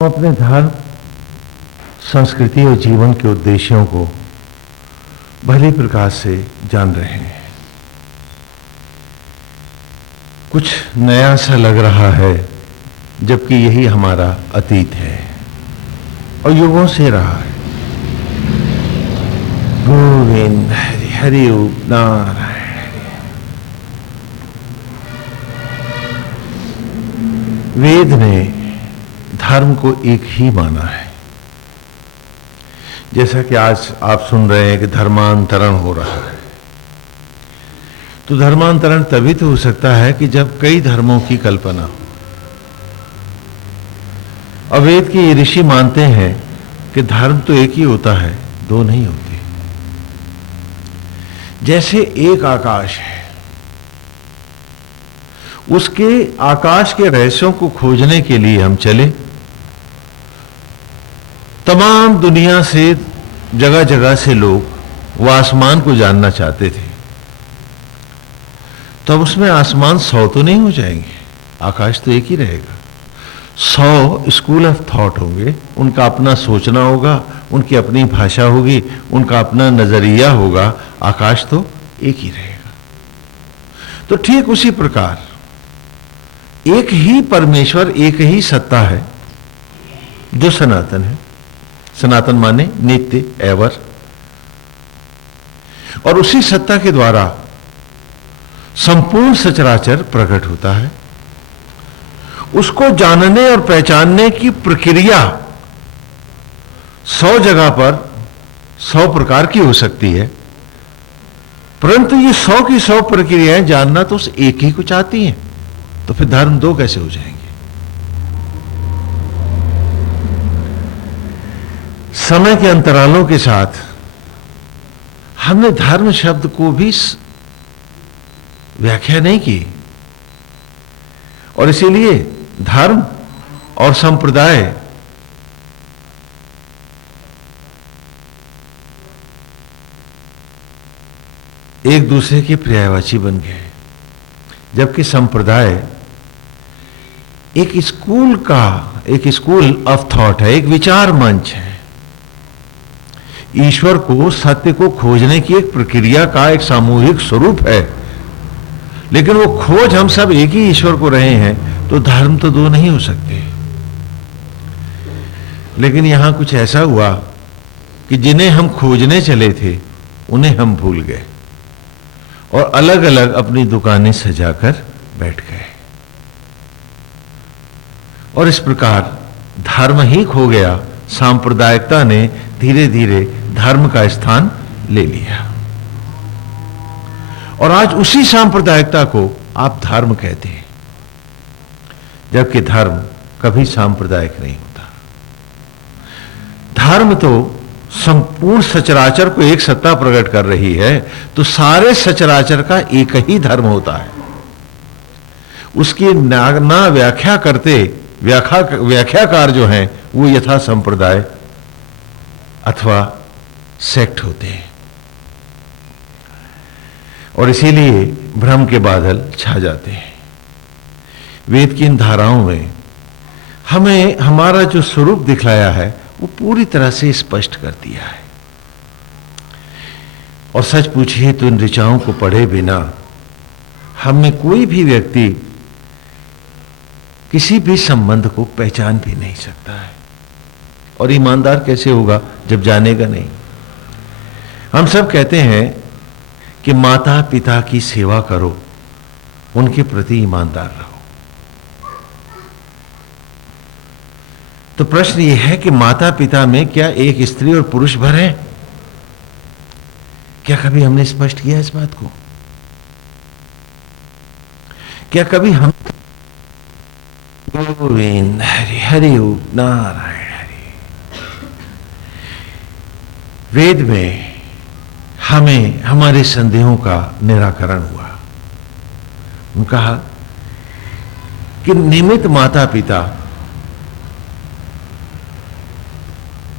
हम अपने धर्म, संस्कृति और जीवन के उद्देश्यों को भली प्रकार से जान रहे हैं। कुछ नया सा लग रहा है, जबकि यही हमारा अतीत है और युगों से रहा है। गोविंद हरि हरि नारायण। वेद ने धर्म को एक ही माना है। जैसा कि आज आप सुन रहे हैं कि धर्मांतरण हो रहा है, तो धर्मांतरण तभी तो हो सकता है कि जब कई धर्मों की कल्पना हो। और वेद के ये ऋषि मानते हैं कि धर्म तो एक ही होता है, दो नहीं होते। जैसे एक आकाश है, उसके आकाश के रहस्यों को खोजने के लिए हम चले। तमाम दुनिया से, जगह जगह से लोग वो आसमान को जानना चाहते थे। तो अब उसमें आसमान 100 तो नहीं हो जाएंगे, आकाश तो एक ही रहेगा। 100 स्कूल ऑफ थॉट होंगे, उनका अपना सोचना होगा, उनकी अपनी भाषा होगी, उनका अपना नजरिया होगा। आकाश तो एक ही रहेगा। तो ठीक उसी प्रकार एक ही परमेश्वर, एक ही सत्ता है जो सनातन है। सनातन माने नित्य, एवर। और उसी सत्ता के द्वारा संपूर्ण सचराचर प्रकट होता है। उसको जानने और पहचानने की प्रक्रिया 100 जगह पर 100 प्रकार की हो सकती है, परंतु ये 100 की 100 प्रक्रियाएं जानना तो उस एक ही को चाहती हैं। तो फिर धर्म दो कैसे हो जाएंगे? समय के अंतरालों के साथ हमने धर्म शब्द को भी व्याख्या नहीं की, और इसीलिए धर्म और संप्रदाय एक दूसरे के पर्यायवाची बन गए, जबकि संप्रदाय एक स्कूल ऑफ थॉट है, एक विचार मंच है। ईश्वर को, सत्य को खोजने की एक प्रक्रिया का एक सामूहिक स्वरूप है। लेकिन वो खोज हम सब एक ही ईश्वर को रहे हैं, तो धर्म तो दो नहीं हो सकते। लेकिन यहां कुछ ऐसा हुआ कि जिन्हें हम खोजने चले थे उन्हें हम भूल गए और अलग अलग अपनी दुकानें सजाकर बैठ गए, और इस प्रकार धर्म ही खो गया। सांप्रदायिकता ने धीरे धीरे धर्म का स्थान ले लिया, और आज उसी सांप्रदायिकता को आप धर्म कहते हैं, जबकि धर्म कभी सांप्रदायिक नहीं होता। धर्म तो संपूर्ण सचराचर को एक सत्ता प्रकट कर रही है, तो सारे सचराचर का एक ही धर्म होता है। उसकी ना व्याख्या करते व्याख्याकार जो हैं वो यथा संप्रदाय अथवा सेक्ट होते हैं, और इसीलिए भ्रम के बादल छा जाते हैं। वेद की इन धाराओं में हमें हमारा जो स्वरूप दिखलाया है वो पूरी तरह से स्पष्ट कर दिया है। और सच पूछिए तो इन ऋचाओं को पढ़े बिना हमें कोई भी व्यक्ति किसी भी संबंध को पहचान भी नहीं सकता है। और ईमानदार कैसे होगा जब जानेगा नहीं? हम सब कहते हैं कि माता पिता की सेवा करो, उनके प्रति ईमानदार रहो। तो प्रश्न यह है कि माता पिता में क्या एक स्त्री और पुरुष भर है? क्या कभी हमने स्पष्ट किया इस बात को? क्या कभी हम गोविंद हरि हरि नारायण हरि। वेद में हमें हमारे संदेहों का निराकरण हुआ। उन्होंने कहा कि निमित्त माता पिता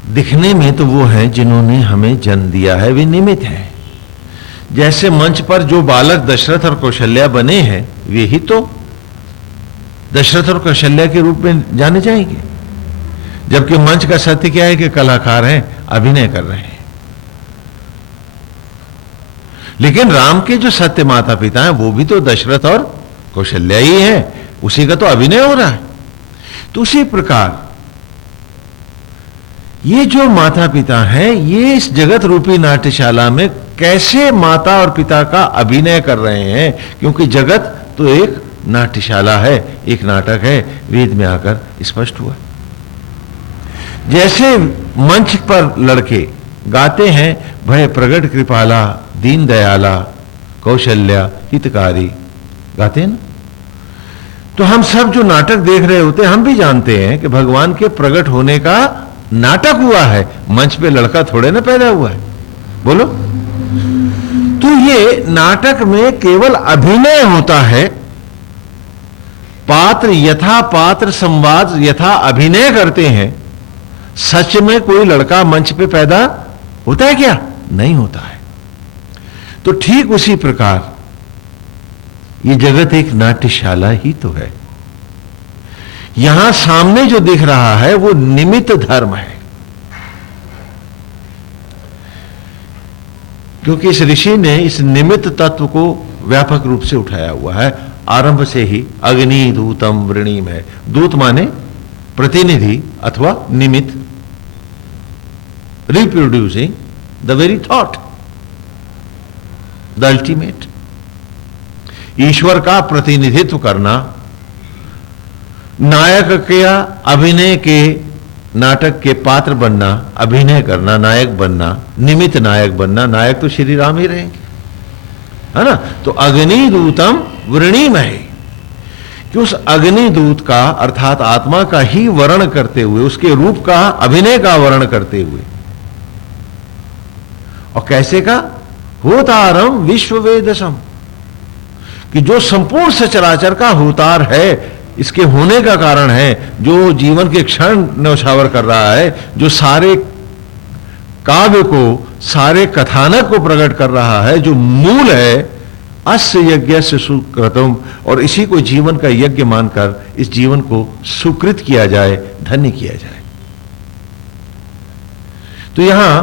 दिखने में तो वो हैं जिन्होंने हमें जन्म दिया है, वे निमित्त हैं। जैसे मंच पर जो बालक दशरथ और कौशल्या बने हैं, वे ही तो दशरथ और कौशल्या के रूप में जाने जाएंगे। जबकि मंच का सत्य क्या है कि कलाकार हैं, अभिनय कर रहे हैं। लेकिन राम के जो सत्य माता पिता हैं वो भी तो दशरथ और कौशल्या ही है, उसी का तो अभिनय हो रहा है। तो उसी प्रकार ये जो माता पिता हैं ये इस जगत रूपी नाट्यशाला में कैसे माता और पिता का अभिनय कर रहे हैं, क्योंकि जगत तो एक नाट्यशाला है, एक नाटक है, वेद में आकर स्पष्ट हुआ। जैसे मंच पर लड़के गाते हैं भय प्रगट कृपाला दीन दयाला कौशल्या हितकारी, गाते हैं ना। तो हम सब जो नाटक देख रहे होते हैं हम भी जानते हैं कि भगवान के प्रकट होने का नाटक हुआ है, मंच पे लड़का थोड़े ना पैदा हुआ है, बोलो। तो ये नाटक में केवल अभिनय होता है, पात्र यथा पात्र संवाद यथा अभिनय करते हैं। सच में कोई लड़का मंच पे पैदा होता है क्या? नहीं होता है। तो ठीक उसी प्रकार ये जगत एक नाट्यशाला ही तो है। यहां सामने जो दिख रहा है वो निमित्त धर्म है, क्योंकि इस ऋषि ने इस निमित्त तत्व को व्यापक रूप से उठाया हुआ है। आरंभ से ही अग्नि दूतम वृणीम है। दूत माने प्रतिनिधि अथवा निमित्त, reproducing the very thought, the ultimate. ईश्वर का प्रतिनिधित्व करना, नायक के अभिनय के नाटक के पात्र बनना, अभिनय करना, नायक बनना, निमित्त नायक बनना। नायक तो श्री राम ही रहेंगे, है ना। तो अग्निदूतम वृणीम है कि उस अग्निदूत का अर्थात आत्मा का ही वर्ण करते हुए, उसके रूप का अभिनय का वर्ण करते हुए, और कैसे का होतारम विश्व वेदसम, कि जो संपूर्ण सचराचर का होतार है, इसके होने का कारण है, जो जीवन के क्षण न्यौछावर कर रहा है, जो सारे काव्य को, सारे कथानक को प्रकट कर रहा है, जो मूल है, अस्य यज्ञ से सुकृतम, और इसी को जीवन का यज्ञ मानकर इस जीवन को सुकृत किया जाए, धन्य किया जाए। तो यहां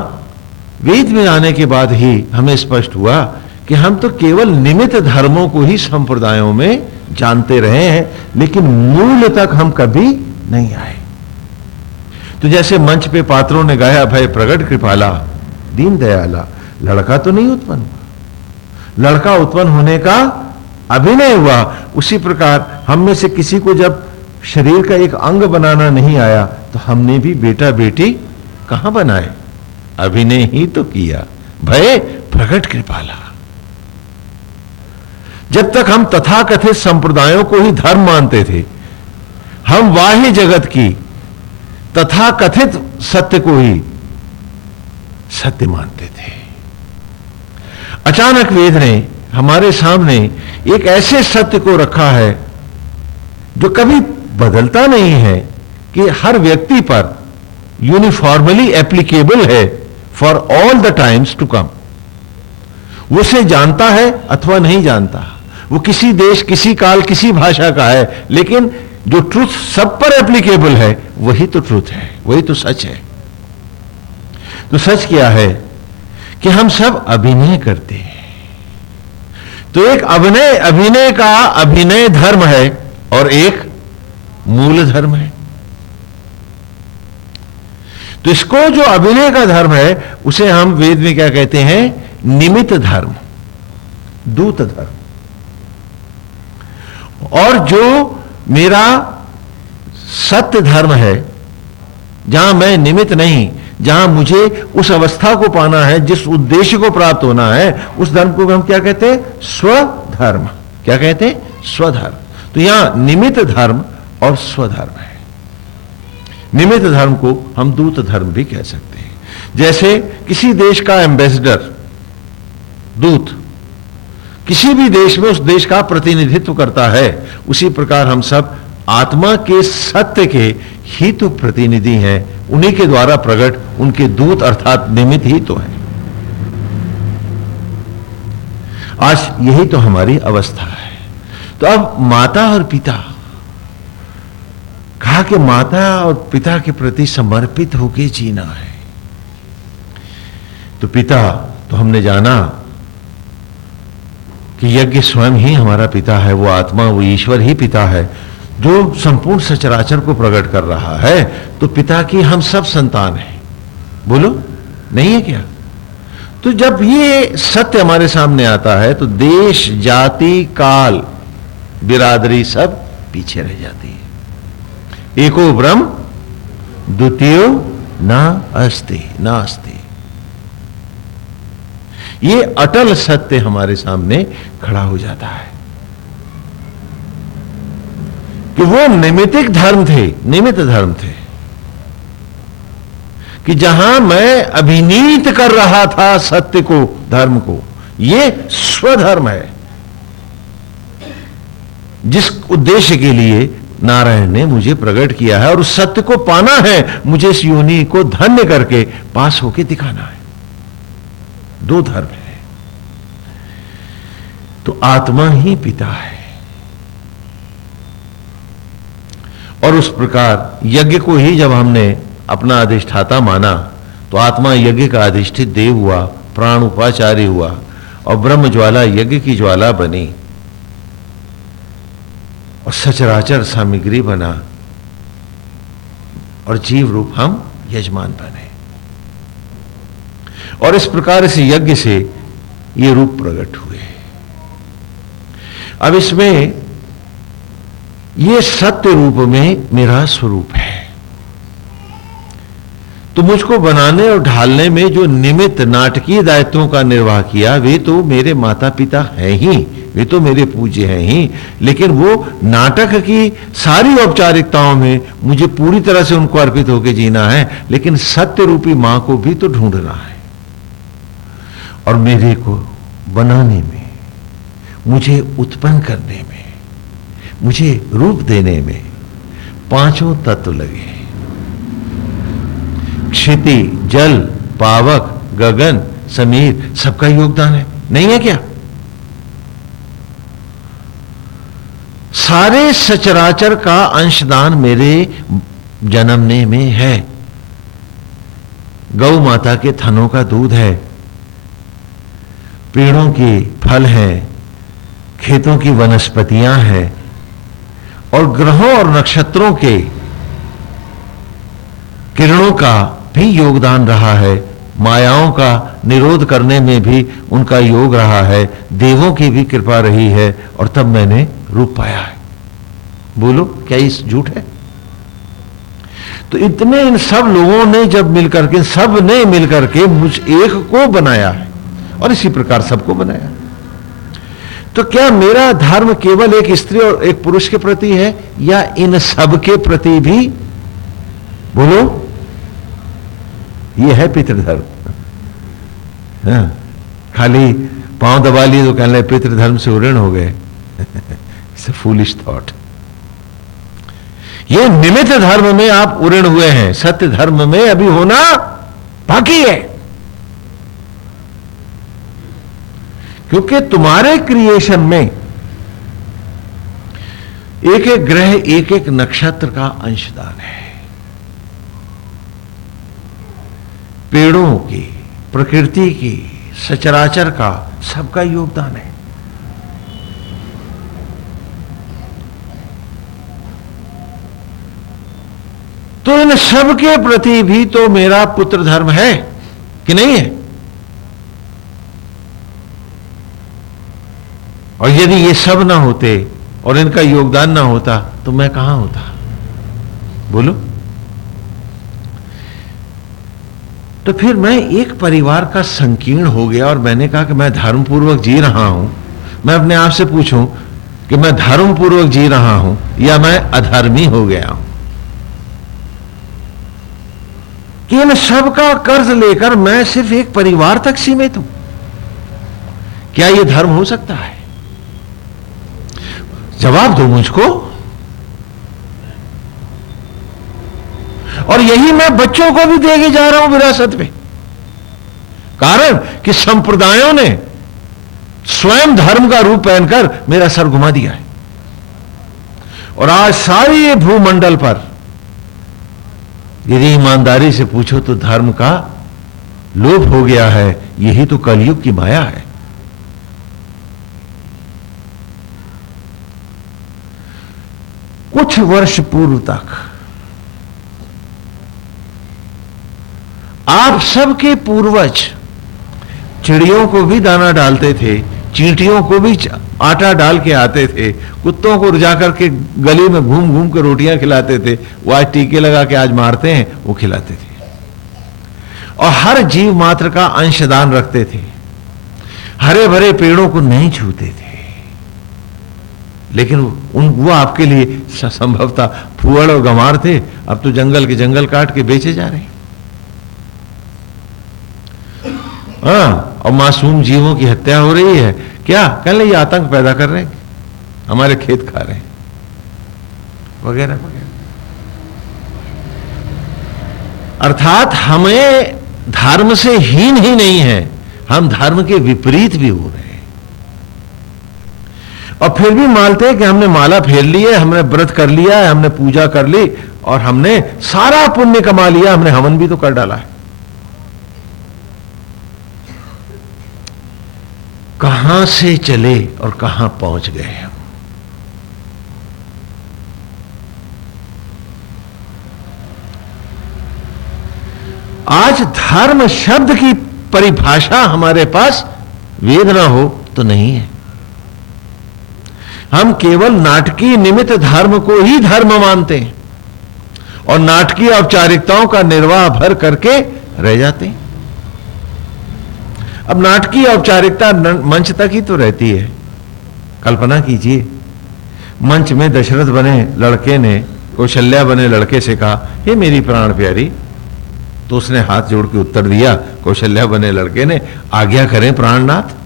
वेद में आने के बाद ही हमें स्पष्ट हुआ कि हम तो केवल निमित्त धर्मों को ही संप्रदायों में जानते रहे हैं, लेकिन मूल तक हम कभी नहीं आए। तो जैसे मंच पे पात्रों ने गाया भय प्रगट कृपाला दीन दयाला, लड़का तो नहीं उत्पन्न हुआ, लड़का उत्पन्न होने का अभिनय हुआ। उसी प्रकार हम में से किसी को जब शरीर का एक अंग बनाना नहीं आया तो हमने भी बेटा बेटी कहां बनाए, अभिनय ही तो किया। भय प्रगट कृपाला। जब तक हम तथाकथित संप्रदायों को ही धर्म मानते थे, हम बाह्य जगत की तथाकथित सत्य को ही सत्य मानते थे। अचानक वेद ने हमारे सामने एक ऐसे सत्य को रखा है जो कभी बदलता नहीं है, कि हर व्यक्ति पर यूनिफॉर्मली एप्लीकेबल है for all the times to come. वो उसे जानता है अथवा नहीं जानता, वो किसी देश, किसी काल, किसी भाषा का है, लेकिन जो ट्रुथ सब पर एप्लीकेबल है वही तो ट्रुथ है, वही तो सच है। तो सच क्या है कि हम सब अभिनय करते हैं। तो एक अभिनय का अभिनय धर्म है और एक मूल धर्म है। तो इसको जो अभिनय का धर्म है उसे हम वेद में क्या कहते हैं? निमित्त धर्म, दूत धर्म। और जो मेरा सत्य धर्म है, जहां मैं निमित्त नहीं, जहां मुझे उस अवस्था को पाना है, जिस उद्देश्य को प्राप्त होना है, उस धर्म को हम क्या कहते हैं? स्वधर्म। क्या कहते हैं? स्वधर्म। तो यहां निमित्त धर्म और स्वधर्म है। निमित्त धर्म को हम दूत धर्म भी कह सकते हैं। जैसे किसी देश का एम्बेसडर, दूत, किसी भी देश में उस देश का प्रतिनिधित्व करता है, उसी प्रकार हम सब आत्मा के सत्य के ही तो प्रतिनिधि हैं, उन्हीं के द्वारा प्रकट, उनके दूत अर्थात निमित्त ही तो है। आज यही तो हमारी अवस्था है। तो अब माता और पिता कहा कि माता और पिता के प्रति समर्पित होकर जीना है। तो पिता, तो हमने जाना कि यज्ञ स्वयं ही हमारा पिता है, वो आत्मा, वो ईश्वर ही पिता है जो संपूर्ण सचराचर को प्रकट कर रहा है। तो पिता की हम सब संतान हैं, बोलो नहीं है क्या? तो जब ये सत्य हमारे सामने आता है तो देश, जाति, काल, बिरादरी सब पीछे रह जाती है। एको ब्रह्म द्वितीयो ना अस्ति, नास्ति। ये अटल सत्य हमारे सामने खड़ा हो जाता है कि वो निमित्तिक धर्म थे, निमित्त धर्म थे, कि जहां मैं अभिनीत कर रहा था सत्य को, धर्म को, ये स्वधर्म है जिस उद्देश्य के लिए नारायण ने मुझे प्रकट किया है, और उस सत्य को पाना है, मुझे इस योनि को धन्य करके पास होके दिखाना है। दो धर्म है। तो आत्मा ही पिता है, और उस प्रकार यज्ञ को ही जब हमने अपना अधिष्ठाता माना तो आत्मा यज्ञ का अधिष्ठित देव हुआ, प्राण उपाचार्य हुआ, और ब्रह्म ज्वाला यज्ञ की ज्वाला बनी, और सचराचर सामग्री बना, और जीव रूप हम यजमान बने। और इस प्रकार इस यज्ञ से ये रूप प्रकट हुए। अब इसमें ये सत्य रूप में मेरा स्वरूप है। तो मुझको बनाने और ढालने में जो निमित्त नाटकीय दायित्वों का निर्वाह किया, वे तो मेरे माता पिता हैं ही, वे तो मेरे पूज्य हैं ही, लेकिन वो नाटक की सारी औपचारिकताओं में मुझे पूरी तरह से उनको अर्पित होकर जीना है, लेकिन सत्य रूपी मां को भी तो ढूंढना है। और मेरे को बनाने में, मुझे उत्पन्न करने में, मुझे रूप देने में पांचों तत्व लगे। क्षिति, जल, पावक, गगन, समीर, सबका योगदान है, नहीं है क्या? सारे सचराचर का अंशदान मेरे जन्मने में है। गौ माता के थनों का दूध है, पेड़ों के फल हैं, खेतों की वनस्पतियां हैं, और ग्रहों और नक्षत्रों के किरणों का भी योगदान रहा है। मायाओं का निरोध करने में भी उनका योग रहा है, देवों की भी कृपा रही है, और तब मैंने रूप पाया है। बोलो क्या ये झूठ है? तो इतने इन सब लोगों ने जब मिलकर के, सब ने मिलकर के मुझ एक को बनाया है, और इसी प्रकार सबको बनाया। तो क्या मेरा धर्म केवल एक स्त्री और एक पुरुष के प्रति है, या इन सब के प्रति भी? बोलो, ये है पितृधर्म। हाँ, खाली पांव दबा लिए तो कहने लगे पितृधर्म से उऋण हो गए। It's a foolish thought. ये निमित्त धर्म में आप उऋण हुए हैं, सत्य धर्म में अभी होना बाकी है। क्योंकि तुम्हारे क्रिएशन में एक एक ग्रह, एक एक नक्षत्र का अंशदान है। पेड़ों की, प्रकृति की, सचराचर का, सबका योगदान है। तो इन सबके प्रति भी तो मेरा पुत्र धर्म है कि नहीं है? और यदि ये सब ना होते और इनका योगदान ना होता तो मैं कहां होता? बोलो। तो फिर मैं एक परिवार का संकीर्ण हो गया, और मैंने कहा कि मैं धर्मपूर्वक जी रहा हूं। मैं अपने आप से पूछूं कि मैं धर्मपूर्वक जी रहा हूं या मैं अधर्मी हो गया हूं? कि इन सब का कर्ज लेकर मैं सिर्फ एक परिवार तक सीमित हूं। क्या यह धर्म हो सकता है? जवाब दो मुझको। और यही मैं बच्चों को भी देके जा रहा हूं विरासत में। कारण कि संप्रदायों ने स्वयं धर्म का रूप पहनकर मेरा सर घुमा दिया है, और आज सारे भूमंडल पर यदि ईमानदारी से पूछो तो धर्म का लोप हो गया है। यही तो कलयुग की माया है। कुछ वर्ष पूर्व तक आप सबके पूर्वज चिड़ियों को भी दाना डालते थे, चींटियों को भी आटा डाल के आते थे, कुत्तों को जा करके गली में घूम घूम के रोटियां खिलाते थे। वो आज टीके लगा के आज मारते हैं, वो खिलाते थे। और हर जीव मात्र का अंशदान रखते थे। हरे भरे पेड़ों को नहीं छूते थे। लेकिन वो आपके लिए संभवतः फुअड़ और गंवार थे। अब तो जंगल के जंगल काट के बेचे जा रहे हैं। हाँ, और मासूम जीवों की हत्या हो रही है। क्या कह ले, ये आतंक पैदा कर रहे हैं, हमारे खेत खा रहे हैं, वगैरह वगैरह। अर्थात हमें धर्म से हीन ही नहीं है, हम धर्म के विपरीत भी हो रहे हैं। और फिर भी मानते हैं कि हमने माला फेर ली है, हमने व्रत कर लिया है, हमने पूजा कर ली और हमने सारा पुण्य कमा लिया, हमने हवन भी तो कर डाला है। कहां से चले और कहां पहुंच गए हम। आज धर्म शब्द की परिभाषा हमारे पास वेद ना हो तो नहीं है। हम केवल नाटकीय निमित्त धर्म को ही धर्म मानते हैं और नाटकीय औपचारिकताओं का निर्वाह भर करके रह जाते हैं। अब नाटकीय औपचारिकता मंच तक ही तो रहती है। कल्पना कीजिए, मंच में दशरथ बने लड़के ने कौशल्या बने लड़के से कहा, हे मेरी प्राण प्यारी, तो उसने हाथ जोड़ के उत्तर दिया, कौशल्या बने लड़के ने, आज्ञा करें प्राणनाथ।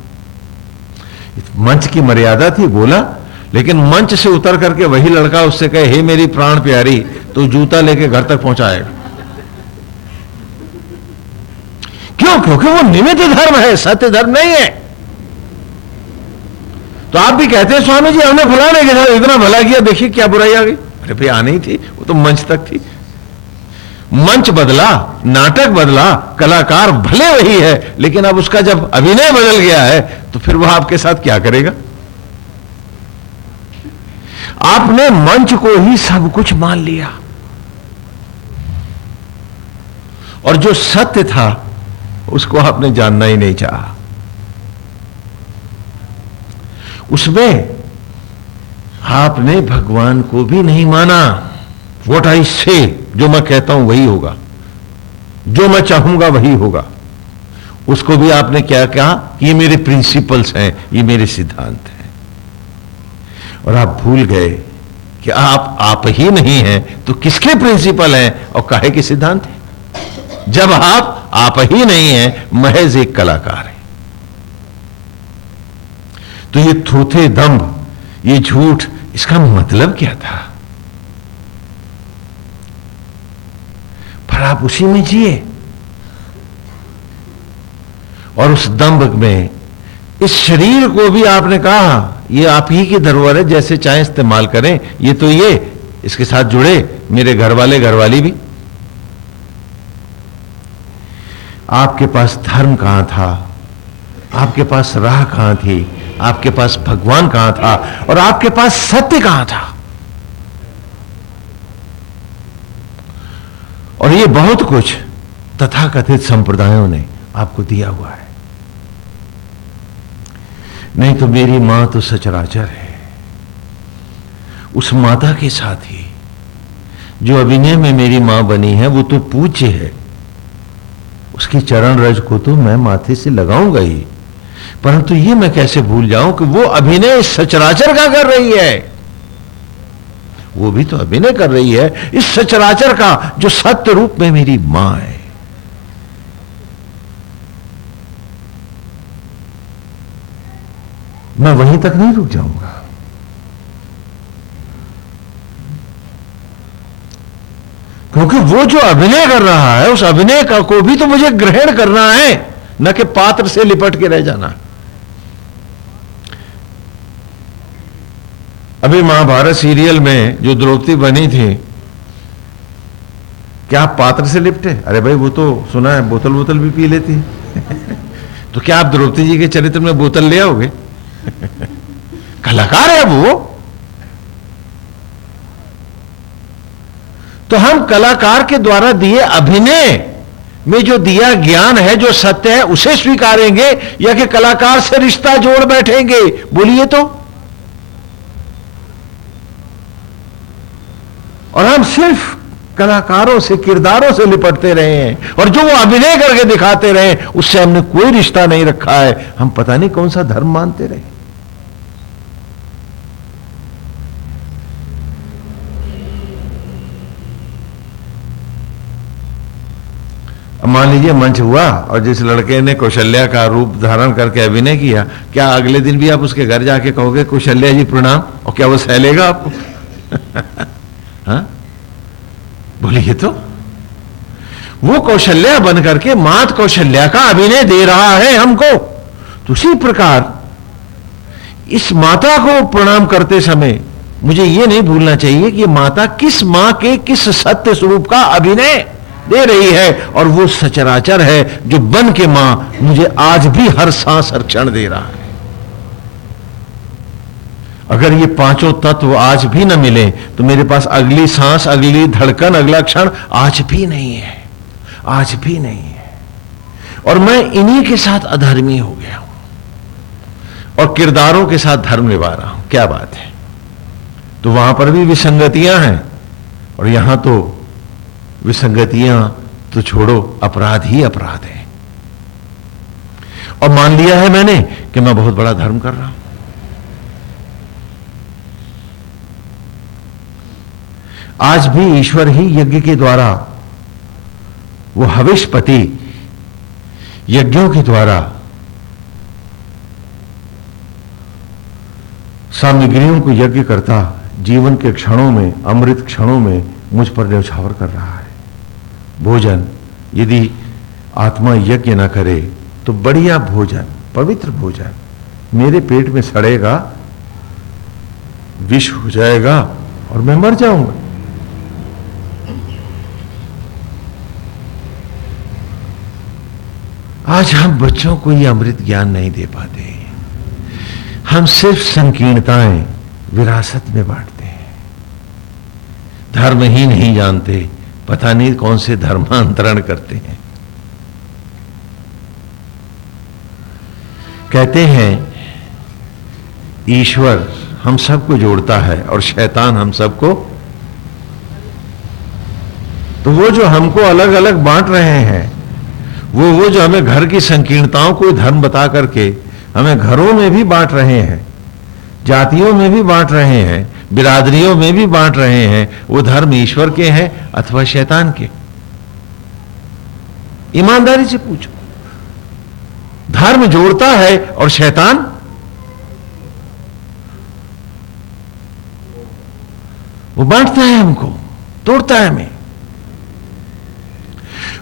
मंच की मर्यादा थी, बोला। लेकिन मंच से उतर करके वही लड़का उससे कहे, हे मेरी प्राण प्यारी, तो जूता लेके घर तक पहुंचाएगा। क्यों? क्योंकि वो निमित्त धर्म है, सत्य धर्म नहीं है। तो आप भी कहते हैं, स्वामी जी हमने फलाने के साथ इतना भला किया, देखिए क्या बुराई आ गई। अरे भाई आनी थी, वो तो मंच तक थी। मंच बदला, नाटक बदला, कलाकार भले वही है, लेकिन अब उसका जब अभिनय बदल गया है तो फिर वह आपके साथ क्या करेगा। आपने मंच को ही सब कुछ मान लिया और जो सत्य था उसको आपने जानना ही नहीं चाहा। उसमें आपने भगवान को भी नहीं माना। What I say, जो मैं कहता हूं वही होगा, जो मैं चाहूंगा वही होगा। उसको भी आपने क्या कहा कि ये मेरे प्रिंसिपल्स हैं, ये मेरे सिद्धांत हैं। और आप भूल गए कि आप ही नहीं हैं तो किसके प्रिंसिपल हैं और काहे के सिद्धांत हैं। जब आप ही नहीं हैं, महज एक कलाकार है। तो ये थोथे दंभ, ये झूठ, इसका मतलब क्या था? पर आप उसी में जिए और उस दंभ में इस शरीर को भी आपने कहा ये आप ही की धरोहर है, जैसे चाहे इस्तेमाल करें। ये तो ये, इसके साथ जुड़े मेरे घर वाले घरवाली भी। आपके पास धर्म कहां था? आपके पास राह कहां थी? आपके पास भगवान कहां था? और आपके पास सत्य कहां था? और ये बहुत कुछ तथाकथित संप्रदायों ने आपको दिया हुआ है। नहीं तो मेरी मां तो सचराचर है। उस माता के साथ ही जो अभिनय में मेरी मां बनी है वो तो पूज्य है। उसकी चरण रज को तो मैं माथे से लगाऊंगा ही, परंतु ये मैं कैसे भूल जाऊं कि वो अभिनय सचराचर का कर रही है। वो भी तो अभिनय कर रही है इस सचराचर का, जो सत्य रूप में मेरी मां है। मैं वहीं तक नहीं रुक जाऊंगा। क्योंकि वो जो अभिनय कर रहा है उस अभिनय का को भी तो मुझे ग्रहण करना है, न कि पात्र से लिपट के रह जाना। अभी महाभारत सीरियल में जो द्रौपदी बनी थी, क्या आप पात्र से लिपटे? अरे भाई वो तो सुना है बोतल बोतल भी पी लेती है। तो क्या आप द्रौपदी जी के चरित्र में बोतल ले आओगे? कलाकार है वो। तो हम कलाकार के द्वारा दिए अभिनय में जो दिया ज्ञान है, जो सत्य है, उसे स्वीकारेंगे या कि कलाकार से रिश्ता जोड़ बैठेंगे? बोलिए तो। और हम सिर्फ कलाकारों से, किरदारों से लिपटते रहे हैं और जो वो अभिनय करके दिखाते रहे उससे हमने कोई रिश्ता नहीं रखा है। हम पता नहीं कौन सा धर्म मानते रहे। मान लीजिए मंच हुआ और जिस लड़के ने कौशल्या का रूप धारण करके अभिनय किया, क्या अगले दिन भी आप उसके घर जाके कहोगे कौशल्या जी प्रणाम, और क्या वो सह लेगा आपको? हाँ, बोलिए तो। वो कौशल्या बन करके मात कौशल्या का अभिनय दे रहा है हमको। तो उसी प्रकार इस माता को प्रणाम करते समय मुझे ये नहीं भूलना चाहिए कि माता किस मां के किस सत्य स्वरूप का अभिनय दे रही है, और वो सचराचर है जो बन के मां मुझे आज भी हर सांस हर क्षण दे रहा है। अगर ये पांचों तत्व आज भी न मिले तो मेरे पास अगली सांस, अगली धड़कन, अगला क्षण आज भी नहीं है, आज भी नहीं है। और मैं इन्हीं के साथ अधर्मी हो गया हूं और किरदारों के साथ धर्म निभा रहा हूं। क्या बात है। तो वहां पर भी विसंगतियां हैं और यहां तो विसंगतियां तो छोड़ो, अपराध ही अपराध है। और मान लिया है मैंने कि मैं बहुत बड़ा धर्म कर रहा हूं। आज भी ईश्वर ही यज्ञ के द्वारा, वो हविष्पति यज्ञों के द्वारा सामग्रियों को यज्ञ करता जीवन के क्षणों में, अमृत क्षणों में मुझ पर न्यौछावर कर रहा है। भोजन यदि आत्मा यज्ञ न करे तो बढ़िया भोजन, पवित्र भोजन मेरे पेट में सड़ेगा, विष हो जाएगा और मैं मर जाऊंगा। आज हम बच्चों को ये अमृत ज्ञान नहीं दे पाते। हम सिर्फ संकीर्णताएं विरासत में बांटते हैं, धर्म ही नहीं जानते, पता नहीं कौन से धर्मांतरण करते हैं। कहते हैं ईश्वर हम सबको जोड़ता है और शैतान हम सबको। तो वो जो हमको अलग अलग बांट रहे हैं, वो जो हमें घर की संकीर्णताओं को धर्म बता करके हमें घरों में भी बांट रहे हैं, जातियों में भी बांट रहे हैं, बिरादरियों में भी बांट रहे हैं, वो धर्म ईश्वर के हैं अथवा शैतान के? ईमानदारी से पूछो। धर्म जोड़ता है और शैतान वो बांटता है, हमको तोड़ता है हमें।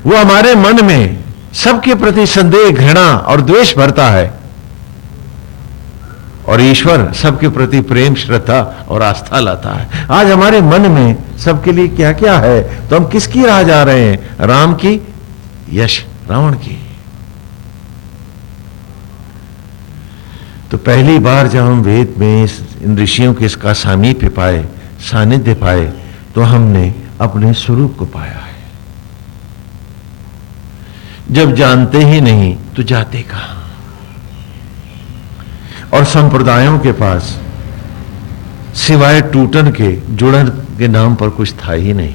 वो हमारे मन में सबके प्रति संदेह, घृणा और द्वेष भरता है और ईश्वर सबके प्रति प्रेम, श्रद्धा और आस्था लाता है। आज हमारे मन में सबके लिए क्या क्या है, तो हम किसकी राह जा रहे हैं? राम की, यश रावण की। तो पहली बार जब हम वेद में इन ऋषियों के इसका सामीप्य पाए, सानिध्य पाए, तो हमने अपने स्वरूप को पाया है। जब जानते ही नहीं तो जाते कहां? और संप्रदायों के पास सिवाय टूटन के, जुड़न के नाम पर कुछ था ही नहीं।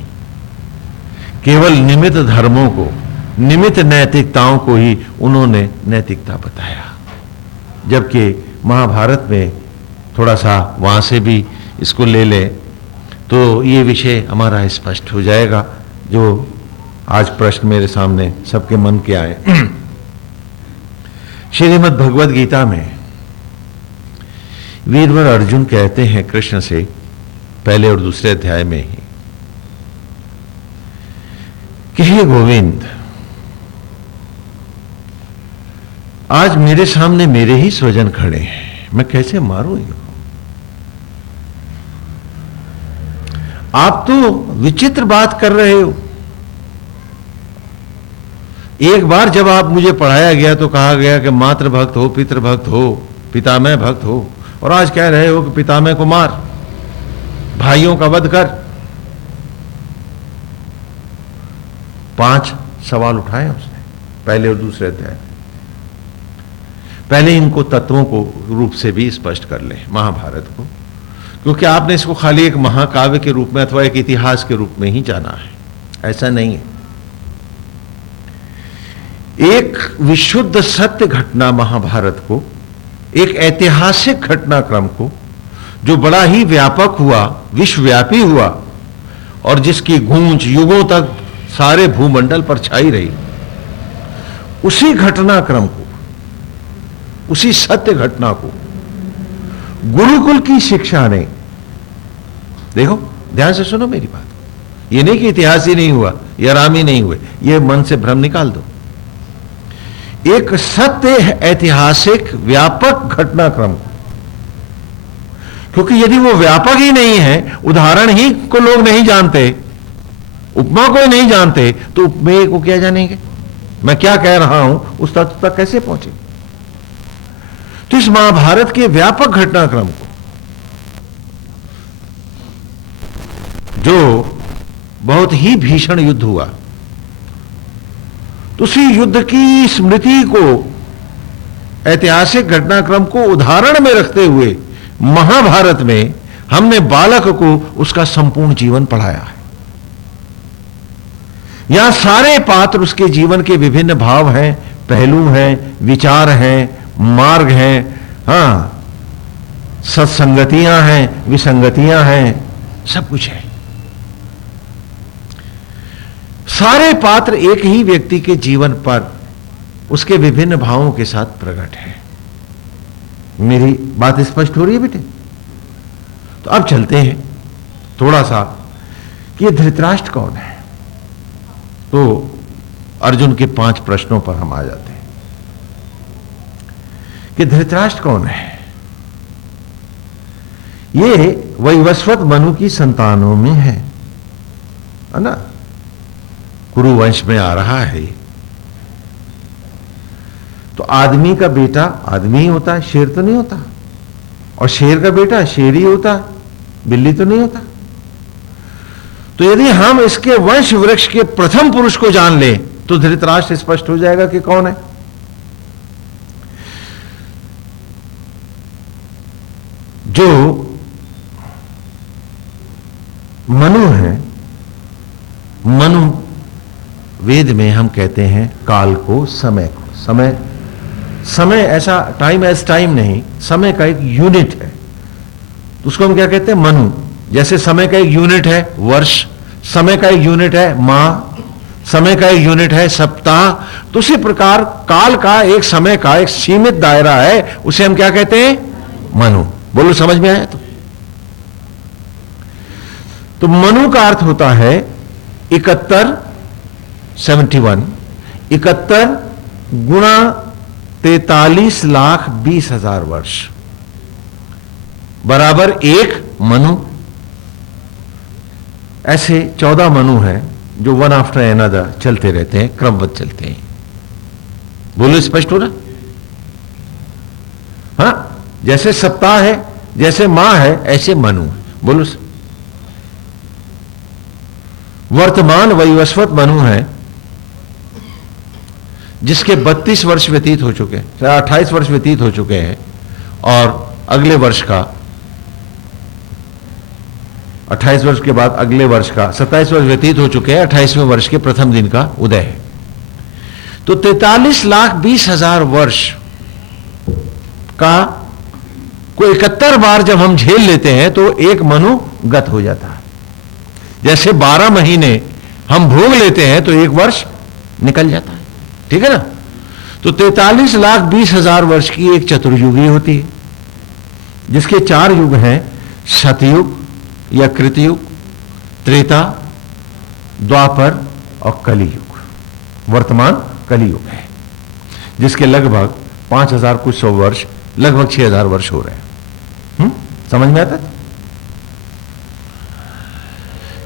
केवल निमित्त धर्मों को, निमित्त नैतिकताओं को ही उन्होंने नैतिकता बताया। जबकि महाभारत में थोड़ा सा वहां से भी इसको ले ले तो ये विषय हमारा स्पष्ट हो जाएगा, जो आज प्रश्न मेरे सामने सबके मन के आए। श्रीमद् भगवद गीता में वीरवर अर्जुन कहते हैं कृष्ण से, पहले और दूसरे अध्याय में ही, कि हे गोविंद, आज मेरे सामने मेरे ही स्वजन खड़े हैं, मैं कैसे मारूं इनको? आप तो विचित्र बात कर रहे हो। एक बार जब आप मुझे पढ़ाया गया तो कहा गया कि मातृभक्त हो, पितृभक्त हो, पितामह भक्त हो, और आज कह रहे हो कि पितामह को मार, भाइयों का वध कर। 5 सवाल उठाए उसने पहले और दूसरे अध्याय में। पहले इनको तत्वों को रूप से भी स्पष्ट कर ले, महाभारत को, क्योंकि आपने इसको खाली एक महाकाव्य के रूप में अथवा एक इतिहास के रूप में ही जाना है, ऐसा नहीं है। एक विशुद्ध सत्य घटना महाभारत को, एक ऐतिहासिक घटनाक्रम को, जो बड़ा ही व्यापक हुआ, विश्वव्यापी हुआ, और जिसकी गूंज युगों तक सारे भूमंडल पर छाई रही, उसी घटनाक्रम को, उसी सत्य घटना को गुरुकुल की शिक्षा ने, देखो ध्यान से सुनो मेरी बात, ये नहीं कि इतिहास ही नहीं हुआ या राम ही नहीं हुए, ये मन से भ्रम निकाल दो। एक सत्य ऐतिहासिक व्यापक घटनाक्रम को, क्योंकि यदि वो व्यापक ही नहीं है, उदाहरण ही को लोग नहीं जानते, उपमा को नहीं जानते, तो उपमेय को क्या जानेंगे? मैं क्या कह रहा हूं उस तत्व तक कैसे पहुंचे? तो इस महाभारत के व्यापक घटनाक्रम को, जो बहुत ही भीषण युद्ध हुआ, तो उसी युद्ध की स्मृति को, ऐतिहासिक घटनाक्रम को उदाहरण में रखते हुए महाभारत में हमने बालक को उसका संपूर्ण जीवन पढ़ाया है। यहां सारे पात्र उसके जीवन के विभिन्न भाव हैं, पहलू हैं, विचार हैं, मार्ग हैं, हां, सत्संगतियां हैं, विसंगतियां हैं, सब कुछ है। सारे पात्र एक ही व्यक्ति के जीवन पर उसके विभिन्न भावों के साथ प्रकट है। मेरी बात स्पष्ट हो रही है बेटे? तो अब चलते हैं थोड़ा सा कि धृतराष्ट्र कौन है। तो अर्जुन के 5 प्रश्नों पर हम आ जाते हैं कि धृतराष्ट्र कौन है। ये वैवस्वत मनु की संतानों में है ना, कुरुवंश में आ रहा है। तो आदमी का बेटा आदमी ही होता है, शेर तो नहीं होता, और शेर का बेटा शेर ही होता है, बिल्ली तो नहीं होता। तो यदि हम इसके वंश वृक्ष के प्रथम पुरुष को जान लें तो धृतराष्ट्र स्पष्ट हो जाएगा कि कौन है। जो मनु है, मनु वेद में हम कहते हैं काल को, समय को, समय, समय ऐसा टाइम एज टाइम नहीं, समय का एक यूनिट है, तो उसको हम क्या कहते हैं? मनु। जैसे समय का एक यूनिट है वर्ष, समय का एक यूनिट है माह, समय का एक यूनिट है सप्ताह, तो उसी प्रकार काल का एक, समय का एक सीमित दायरा है, उसे हम क्या कहते हैं? मनु। बोलो समझ में आया? तो मनु का अर्थ होता है 71, 71 गुणा 43,20,000 वर्ष बराबर 1 मनु। ऐसे 14 मनु हैं जो वन आफ्टर अनदर चलते रहते हैं, क्रमबद्ध चलते हैं। बोलो स्पष्ट हो रहा? हाँ, जैसे सप्ताह है, जैसे माह है, ऐसे मनु है। बोलो। वर्तमान वैवस्वत मनु है जिसके 32 वर्ष व्यतीत हो चुके हैं, 28 वर्ष व्यतीत हो चुके हैं, और अगले वर्ष का 28 वर्ष के बाद अगले वर्ष का 27 वर्ष व्यतीत हो चुके हैं, 28वें वर्ष के प्रथम दिन का उदय है। तो 43,20,000 वर्ष का को 71 बार जब हम झेल लेते हैं तो 1 मनु गत हो जाता है। जैसे 12 महीने हम भोग लेते हैं तो 1 वर्ष निकल जाता है, ठीक है ना। तो 43,20,000 वर्ष की एक चतुर्युगी होती है, जिसके 4 युग हैं, सतयुग या कृतयुग, त्रेता, द्वापर और कलियुग। वर्तमान कलियुग है, जिसके लगभग 5,000 कुछ 100 वर्ष, लगभग 6,000 वर्ष हो रहे हैं। समझ में आता?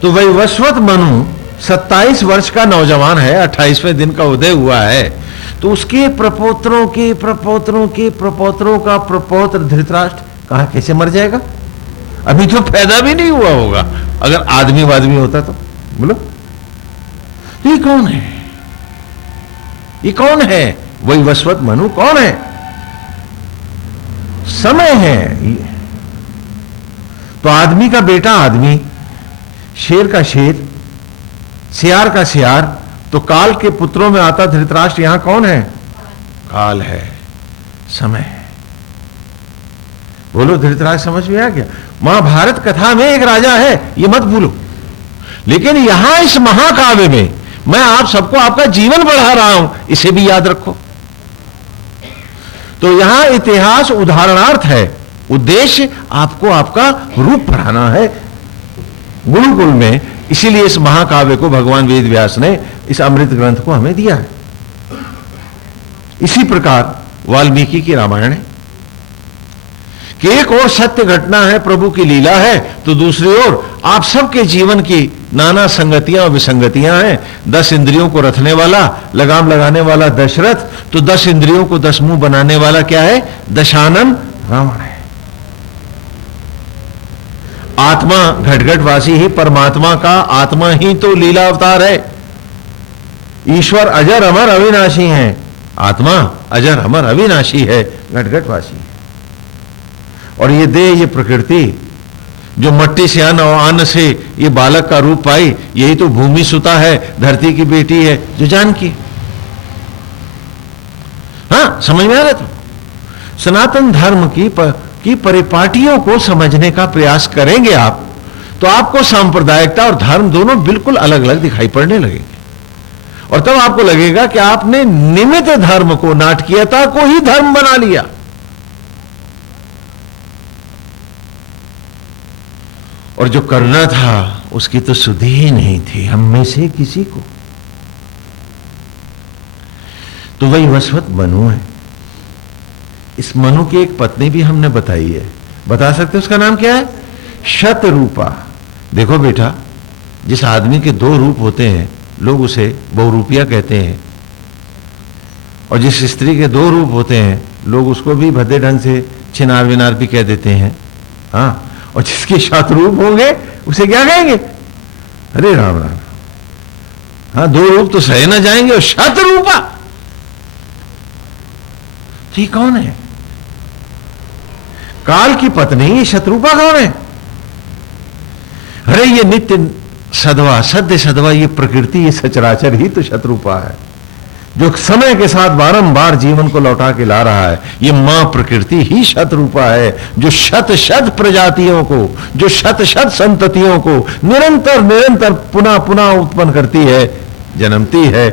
तो वैवस्वत मनु 27 वर्ष का नौजवान है, 28वें दिन का उदय हुआ है, तो उसके प्रपोत्रों के प्रपोत्रों के प्रपोत्रों का प्रपोत्र धृतराष्ट्र कहां कैसे मर जाएगा? अभी तो पैदा भी नहीं हुआ होगा, अगर आदमी वादमी होता तो। बोलो, ये कौन है? ये कौन है? वही वस्वत मनु कौन है? समय है। तो आदमी का बेटा आदमी, शेर का शेर, सियार का सियार, तो काल के पुत्रों में आता धृतराष्ट्र। यहां कौन है? काल है, समय है। बोलो, धृतराष्ट्र समझ में आ गया? महाभारत कथा में एक राजा है, ये मत भूलो। लेकिन यहां इस महाकाव्य में मैं आप सबको आपका जीवन बढ़ा रहा हूं, इसे भी याद रखो। तो यहां इतिहास उदाहरणार्थ है, उद्देश्य आपको आपका रूप पढ़ाना है गुरुकुल में। इसीलिए इस महाकाव्य को भगवान वेद व्यास ने, इस अमृत ग्रंथ को हमें दिया है। इसी प्रकार वाल्मीकि की रामायण है कि एक और सत्य घटना है, प्रभु की लीला है, तो दूसरी ओर आप सबके जीवन की नाना संगतियां और विसंगतियां हैं। 10 इंद्रियों को रखने वाला, लगाम लगाने वाला दशरथ, तो 10 इंद्रियों को 10 मुंह बनाने वाला क्या है? दशानन रावण है। आत्मा घटघटवासी ही परमात्मा का आत्मा ही तो लीला अवतार है। ईश्वर अजर अमर अविनाशी है, आत्मा अजर अमर अविनाशी है, घटघटवासी है। और ये देह, ये प्रकृति जो मट्टी से अन्न से ये बालक का रूप पाई, यही तो भूमि सुता है, धरती की बेटी है, जो जानकी। हाँ, समझ में आ रहा? तो सनातन धर्म की परिपाटियों को समझने का प्रयास करेंगे आप, तो आपको सांप्रदायिकता और धर्म दोनों बिल्कुल अलग अलग दिखाई पड़ने लगेंगे। और तब आपको लगेगा कि आपने निमित्त धर्म को, नाटकीयता को ही धर्म बना लिया। और जो करना था उसकी तो सुधि ही नहीं थी हम में से किसी को। तो वही वस्वत मनु है। इस मनु की एक पत्नी भी हमने बताई है, बता सकते उसका नाम क्या है? शतरूपा। देखो बेटा, जिस आदमी के 2 रूप होते हैं लोग उसे बहुरूपिया कहते हैं, और जिस स्त्री के 2 रूप होते हैं लोग उसको भी भद्दे ढंग से छिनार विनार भी कह देते हैं। हाँ, और जिसके शतरूप होंगे उसे क्या कहेंगे? अरे राम राम। हाँ, 2 रूप तो सहे ना जाएंगे, और शतरूपा, ये कौन है? काल की पत्नी शतरूपा कौन है? अरे ये नित्य सदवा, सद्य सदवा, ये प्रकृति, ये सचराचर ही तो शतरूपा है, जो समय के साथ बारंबार जीवन को लौटा के ला रहा है। ये मां प्रकृति ही शतरूपा है, जो शत शत प्रजातियों को, जो शत शत संततियों को निरंतर निरंतर पुनः पुनः उत्पन्न करती है, जन्मती है,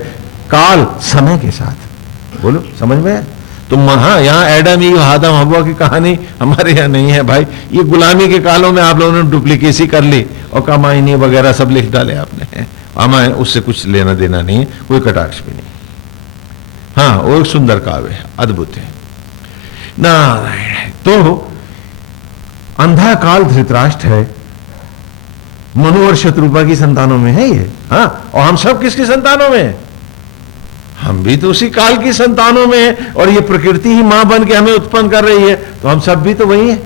काल समय के साथ। बोलो, समझ में? तो हाँ, यहाँ एडम ईव आदम हवा की कहानी हमारे यहाँ नहीं है भाई। ये गुलामी के कालों में आप लोगों ने डुप्लीकेसी कर ली और कमाइनी वगैरह सब लिख डाले आपने। हमें उससे कुछ लेना देना नहीं है, कोई कटाक्ष भी नहीं। हाँ, वो एक सुंदर काव्य है, अद्भुत है, नारायण है। तो अंधा काल धृतराष्ट्र है, मनु और शत्रुपा की संतानों में है ये। हाँ, और हम सब किसकी संतानों में है? हम भी तो उसी काल की संतानों में है, और ये प्रकृति ही मां बन के हमें उत्पन्न कर रही है, तो हम सब भी तो वही है।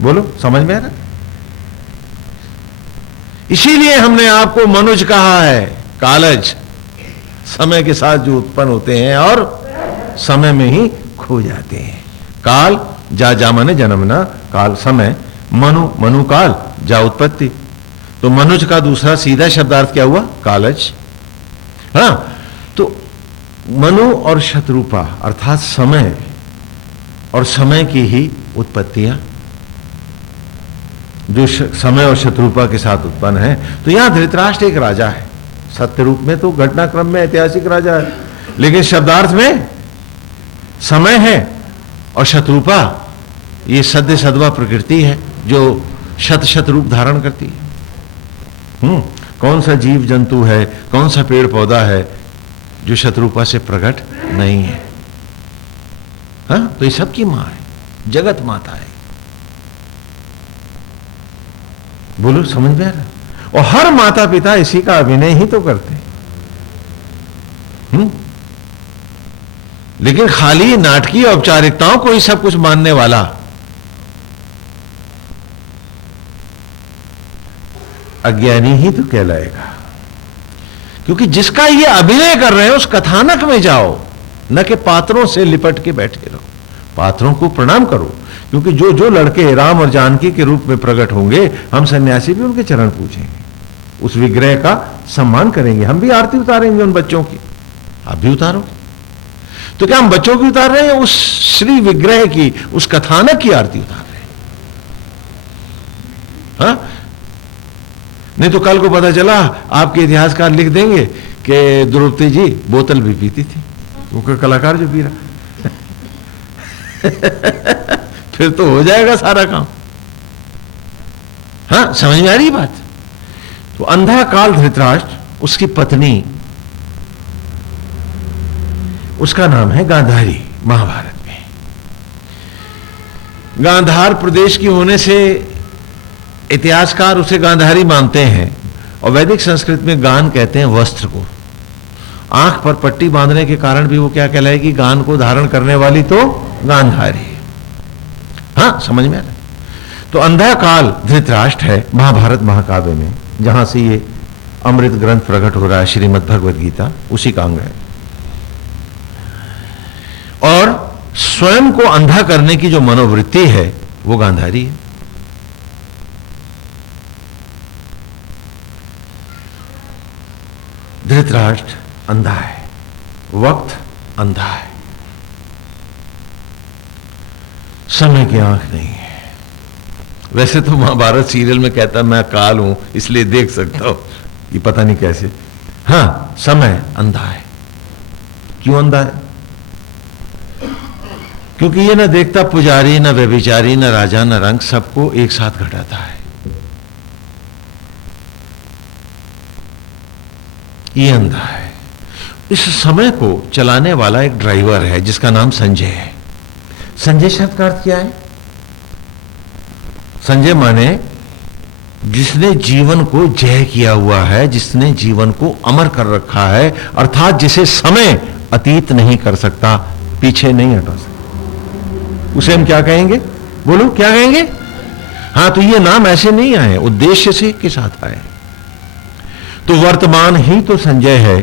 बोलो, समझ में आ रहा? इसीलिए हमने आपको मनुज कहा है, कालज, समय के साथ जो उत्पन्न होते हैं और समय में ही खो जाते हैं। काल जा जा माने जन्मना, काल समय, मनु मनु काल, जा उत्पत्ति। तो मनुज का दूसरा सीधा शब्दार्थ क्या हुआ? कालज। हाँ, तो मनु और शतरूपा अर्थात समय और समय की ही उत्पत्तियां जो समय और शत्रुपा के साथ उत्पन्न है। तो यहां धृतराष्ट्र एक राजा है, सत्य रूप में तो घटनाक्रम में ऐतिहासिक राजा है, लेकिन शब्दार्थ में समय है और शत्रुपा ये सद्य सद्वा प्रकृति है जो शत शत रूप धारण करती है। कौन सा जीव जंतु है, कौन सा पेड़ पौधा है जो शत्रुपा से प्रकट नहीं है? हाँ, तो ये सबकी मां है, जगत माता है। बोलो, समझ में आ रहा? और हर माता पिता इसी का अभिनय ही तो करते हैं। लेकिन खाली नाटकीय औपचारिकताओं को ही सब कुछ मानने वाला अज्ञानी ही तो कहलाएगा। क्योंकि जिसका ये अभिनय कर रहे हैं उस कथानक में जाओ, न कि पात्रों से लिपट के बैठे रहो। पात्रों को प्रणाम करो, क्योंकि जो जो लड़के राम और जानकी के रूप में प्रकट होंगे, हम सन्यासी भी उनके चरण पूजेंगे, उस विग्रह का सम्मान करेंगे। हम भी आरती उतारेंगे उन बच्चों की, आप भी उतारो। तो क्या हम बच्चों की उतार रहे हैं, उस श्री विग्रह की, उस कथानक की आरती उतार रहे हैं? हाँ? नहीं तो कल को पता चला आपके इतिहासकार लिख देंगे कि द्रौपदी जी बोतल भी पीती थी, क्योंकि कलाकार जो पी रहा फिर तो हो जाएगा सारा काम। हाँ, समझ में आ रही बात? तो अंधा काल धृतराष्ट्र, उसकी पत्नी, उसका नाम है गांधारी। महाभारत में गांधार प्रदेश की होने से इतिहासकार उसे गांधारी मानते हैं, और वैदिक संस्कृत में गान कहते हैं वस्त्र को। आंख पर पट्टी बांधने के कारण भी वो क्या कहलाएगी? गान को धारण करने वाली तो गांधारी। हाँ, समझ में आ रहा है? तो अंधा काल धृतराष्ट्र है महाभारत महाकाव्य में, जहां से ये अमृत ग्रंथ प्रकट हो रहा है, श्रीमद् भगवद गीता, उसी का अंग है। और स्वयं को अंधा करने की जो मनोवृत्ति है वो गांधारी है। धृतराष्ट्र अंधा है, वक्त अंधा है, समय की आंख नहीं है। वैसे तो महाभारत सीरियल में कहता मैं काल हूं इसलिए देख सकता हूं, ये पता नहीं कैसे। हां, समय अंधा है। क्यों अंधा है? क्योंकि ये ना देखता पुजारी, ना व्यभिचारी, ना राजा, ना रंग, सबको एक साथ घटाता है। ये अंधा है। इस समय को चलाने वाला एक ड्राइवर है जिसका नाम संजय है। संजय शब्द का अर्थ क्या है? संजय माने जिसने जीवन को जय किया हुआ है, जिसने जीवन को अमर कर रखा है, अर्थात जिसे समय अतीत नहीं कर सकता, पीछे नहीं हटा सकता, उसे हम क्या कहेंगे? बोलो, क्या कहेंगे? हां, तो ये नाम ऐसे नहीं आए, उद्देश्य से के साथ आए। तो वर्तमान ही तो संजय है,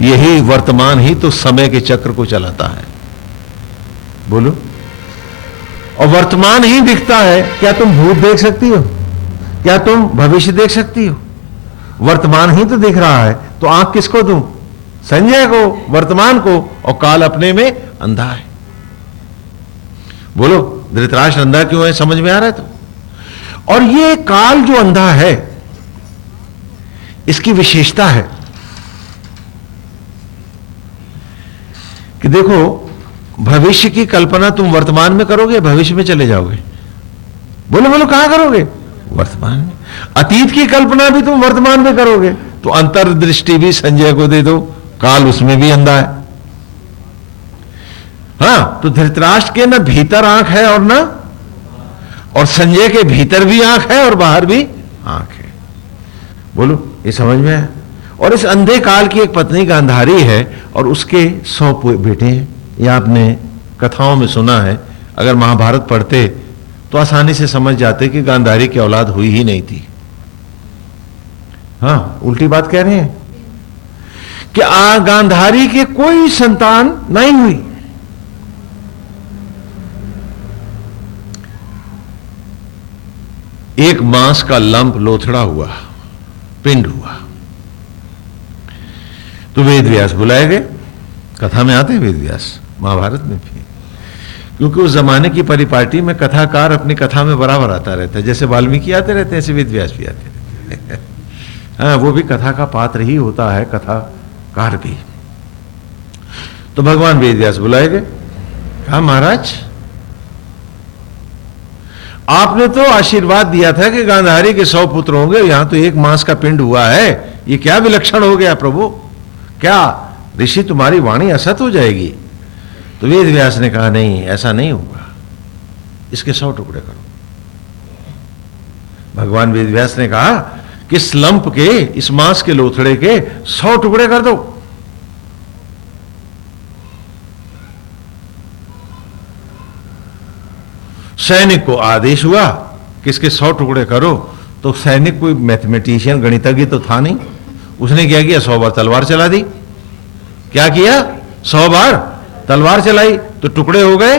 यही वर्तमान ही तो समय के चक्र को चलाता है। बोलो, और वर्तमान ही दिखता है। क्या तुम भूत देख सकती हो? क्या तुम भविष्य देख सकती हो? वर्तमान ही तो दिख रहा है, तो आंख किसको दूं? संजय को, वर्तमान को, और काल अपने में अंधा है। बोलो, धृतराष्ट्र अंधा क्यों है? समझ में आ रहा है? तो और ये काल जो अंधा है, इसकी विशेषता है कि देखो, भविष्य की कल्पना तुम वर्तमान में करोगे, भविष्य में चले जाओगे? बोलो बोलो, कहां करोगे? वर्तमान में। अतीत की कल्पना भी तुम वर्तमान में करोगे, तो अंतर्दृष्टि भी संजय को दे दो, काल उसमें भी अंधा है। हां, तो धृतराष्ट्र के ना भीतर आंख है और संजय के भीतर भी आंख है और बाहर भी आंख है। बोलो, ये समझ में है? और इस अंधे काल की एक पत्नी गांधारी है और उसके 100 बेटे हैं। ये आपने कथाओं में सुना है। अगर महाभारत पढ़ते तो आसानी से समझ जाते कि गांधारी की औलाद हुई ही नहीं थी। हां, उल्टी बात कह रहे हैं कि गांधारी के कोई संतान नहीं हुई। एक मांस का लंप लोथड़ा हुआ, पिंड हुआ। तो वेद व्यास बुलाए गए। कथा में आते हैं वेद व्यास, महाभारत में भी, क्योंकि उस जमाने की परिपाटी में कथाकार अपनी कथा में बराबर आता रहता है। जैसे वाल्मीकि आते रहते हैं, ऐसे वेद व्यास भी आते रहते हैं। हाँ, वो भी कथा का पात्र ही होता है, कथाकार भी। तो भगवान वेद व्यास बुलाए गए। कहा, महाराज, आपने तो आशीर्वाद दिया था कि गांधारी के 100 पुत्र होंगे, यहां तो एक मांस का पिंड हुआ है। ये क्या विलक्षण हो गया प्रभु? क्या ऋषि तुम्हारी वाणी असत हो जाएगी? तो वेद व्यास ने कहा, नहीं, ऐसा नहीं होगा, इसके 100 टुकड़े करो। भगवान वेद व्यास ने कहा कि इस लंप के, इस मांस के लोथड़े के 100 टुकड़े कर दो। सैनिक को आदेश हुआ कि इसके 100 टुकड़े करो। तो सैनिक कोई मैथमेटिशियन, गणितज्ञ तो था नहीं। उसने क्या किया, 100 बार तलवार चला दी। क्या किया, 100 बार तलवार चलाई तो टुकड़े हो गए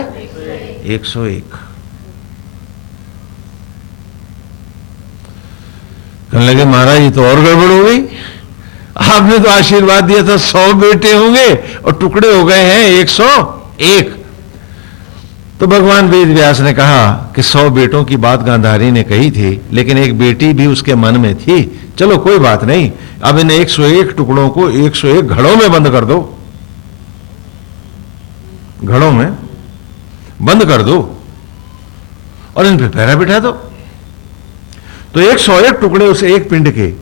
101। कहने लगे महाराज ये तो और गड़बड़ हो गई, आपने तो आशीर्वाद दिया था 100 बेटे होंगे और टुकड़े हो गए हैं 101। तो भगवान वेद व्यास ने कहा कि 100 बेटों की बात गांधारी ने कही थी, लेकिन एक बेटी भी उसके मन में थी। चलो कोई बात नहीं, अब इन 101 टुकड़ों को 101 घड़ों में बंद कर दो, घड़ों में बंद कर दो और इन पे पहरा बिठा दो। तो 101 टुकड़े उस एक पिंड के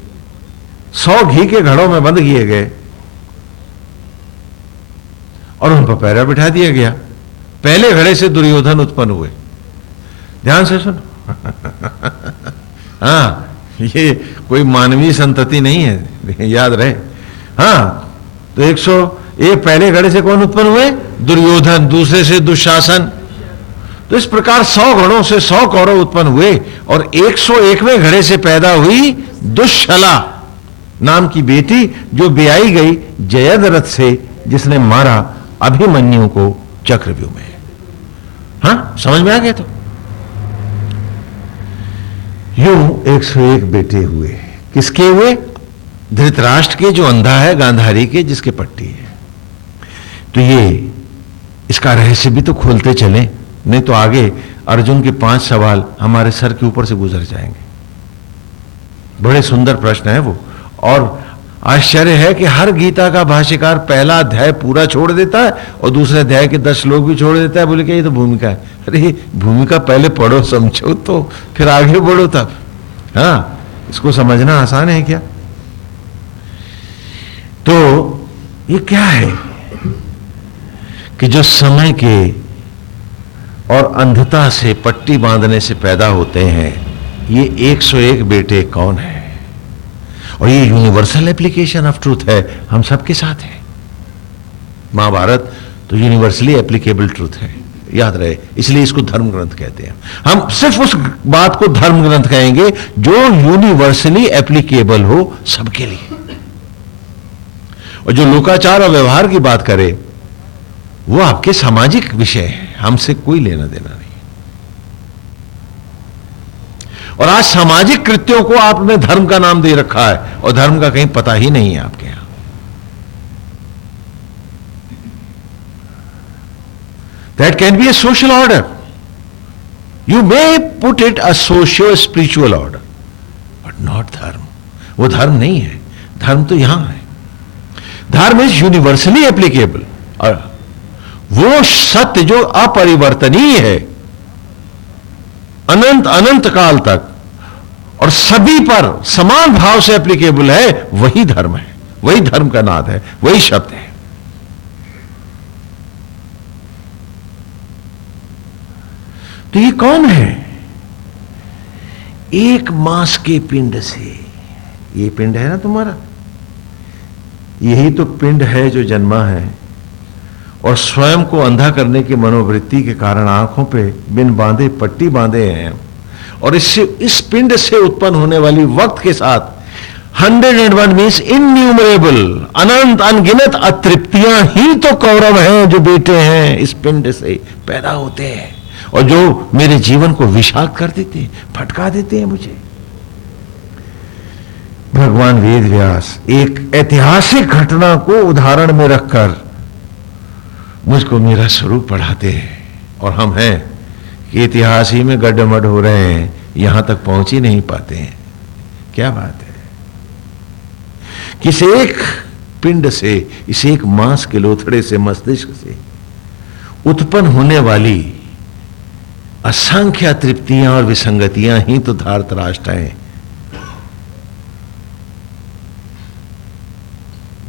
100 घी के घड़ों में बंद किए गए और उन पर पहरा बिठा दिया गया। पहले घड़े से दुर्योधन उत्पन्न हुए। ध्यान से सुनो हाँ, ये कोई मानवीय संतति नहीं है, याद रहे। हाँ, तो 101 पहले घड़े से कौन उत्पन्न हुए, दुर्योधन, दूसरे से दुशासन। तो इस प्रकार 100 घड़ों से 100 कौरव उत्पन्न हुए और 101वें घड़े से पैदा हुई दुश्शला नाम की बेटी, जो ब्याई गई जयद्रथ से, जिसने मारा अभिमन्यु को चक्रव्यूह में। हाँ, समझ में आ गया। तो यूं 101 बेटे हुए। किसके हुए, धृतराष्ट्र के जो अंधा है, गांधारी के जिसके पट्टी है। तो ये इसका रहस्य भी तो खोलते चले, नहीं तो आगे अर्जुन के 5 सवाल हमारे सर के ऊपर से गुजर जाएंगे। बड़े सुंदर प्रश्न है वो, और आश्चर्य है कि हर गीता का भाष्यकार पहला अध्याय पूरा छोड़ देता है और दूसरे अध्याय के 10 श्लोक भी छोड़ देता है। बोले कि ये तो भूमिका है। अरे भूमिका पहले पढ़ो, समझो, तो फिर आगे बढ़ो तब। हाँ, इसको समझना आसान है क्या? तो ये क्या है कि जो समय के और अंधता से, पट्टी बांधने से पैदा होते हैं, ये 101 बेटे कौन है? और ये यूनिवर्सल एप्लीकेशन ऑफ ट्रूथ है, हम सबके साथ है। महाभारत तो यूनिवर्सली एप्लीकेबल ट्रूथ है, याद रहे। इसलिए इसको धर्म ग्रंथ कहते हैं। हम सिर्फ उस बात को धर्म ग्रंथ कहेंगे जो यूनिवर्सली एप्लीकेबल हो सबके लिए। और जो लोकाचार और व्यवहार की बात करे वो आपके सामाजिक विषय है, हमसे कोई लेना देना नहीं। और आज सामाजिक कृत्यों को आपने धर्म का नाम दे रखा है और धर्म का कहीं पता ही नहीं है आपके यहां। That can be A social order, you may put it a socio spiritual order, but not धर्म। वो धर्म नहीं है, धर्म तो यहां है। धर्म इज यूनिवर्सली एप्लीकेबल, और वो सत्य जो अपरिवर्तनीय है अनंत अनंत काल तक और सभी पर समान भाव से एप्लीकेबल है, वही धर्म है, वही धर्म का नाद है, वही शब्द है। तो ये कौन है? एक मांस के पिंड से, ये पिंड है ना तुम्हारा, यही तो पिंड है जो जन्मा है और स्वयं को अंधा करने की मनोवृत्ति के कारण आंखों पे बिन बांधे पट्टी बांधे हैं। और इससे, इस पिंड से उत्पन्न होने वाली वक्त के साथ 101 मीन्स इन्यूमरेबल, अनंत अनगिनत अतृप्तियां ही तो कौरव हैं जो बेटे हैं इस पिंड से पैदा होते हैं और जो मेरे जीवन को विषाक्त कर देते हैं, भटका देते हैं मुझे। भगवान वेद व्यास एक ऐतिहासिक घटना को उदाहरण में रखकर मुझको मेरा स्वरूप पढ़ाते हैं, और हम हैं कि इतिहास ही में गड्ढमड हो रहे हैं, यहां तक पहुंच ही नहीं पाते हैं। क्या बात है? किस एक पिंड से, इस एक मांस के लोथड़े से, मस्तिष्क से उत्पन्न होने वाली असंख्य तृप्तियां और विसंगतियां ही तो धार्तराष्ट्र हैं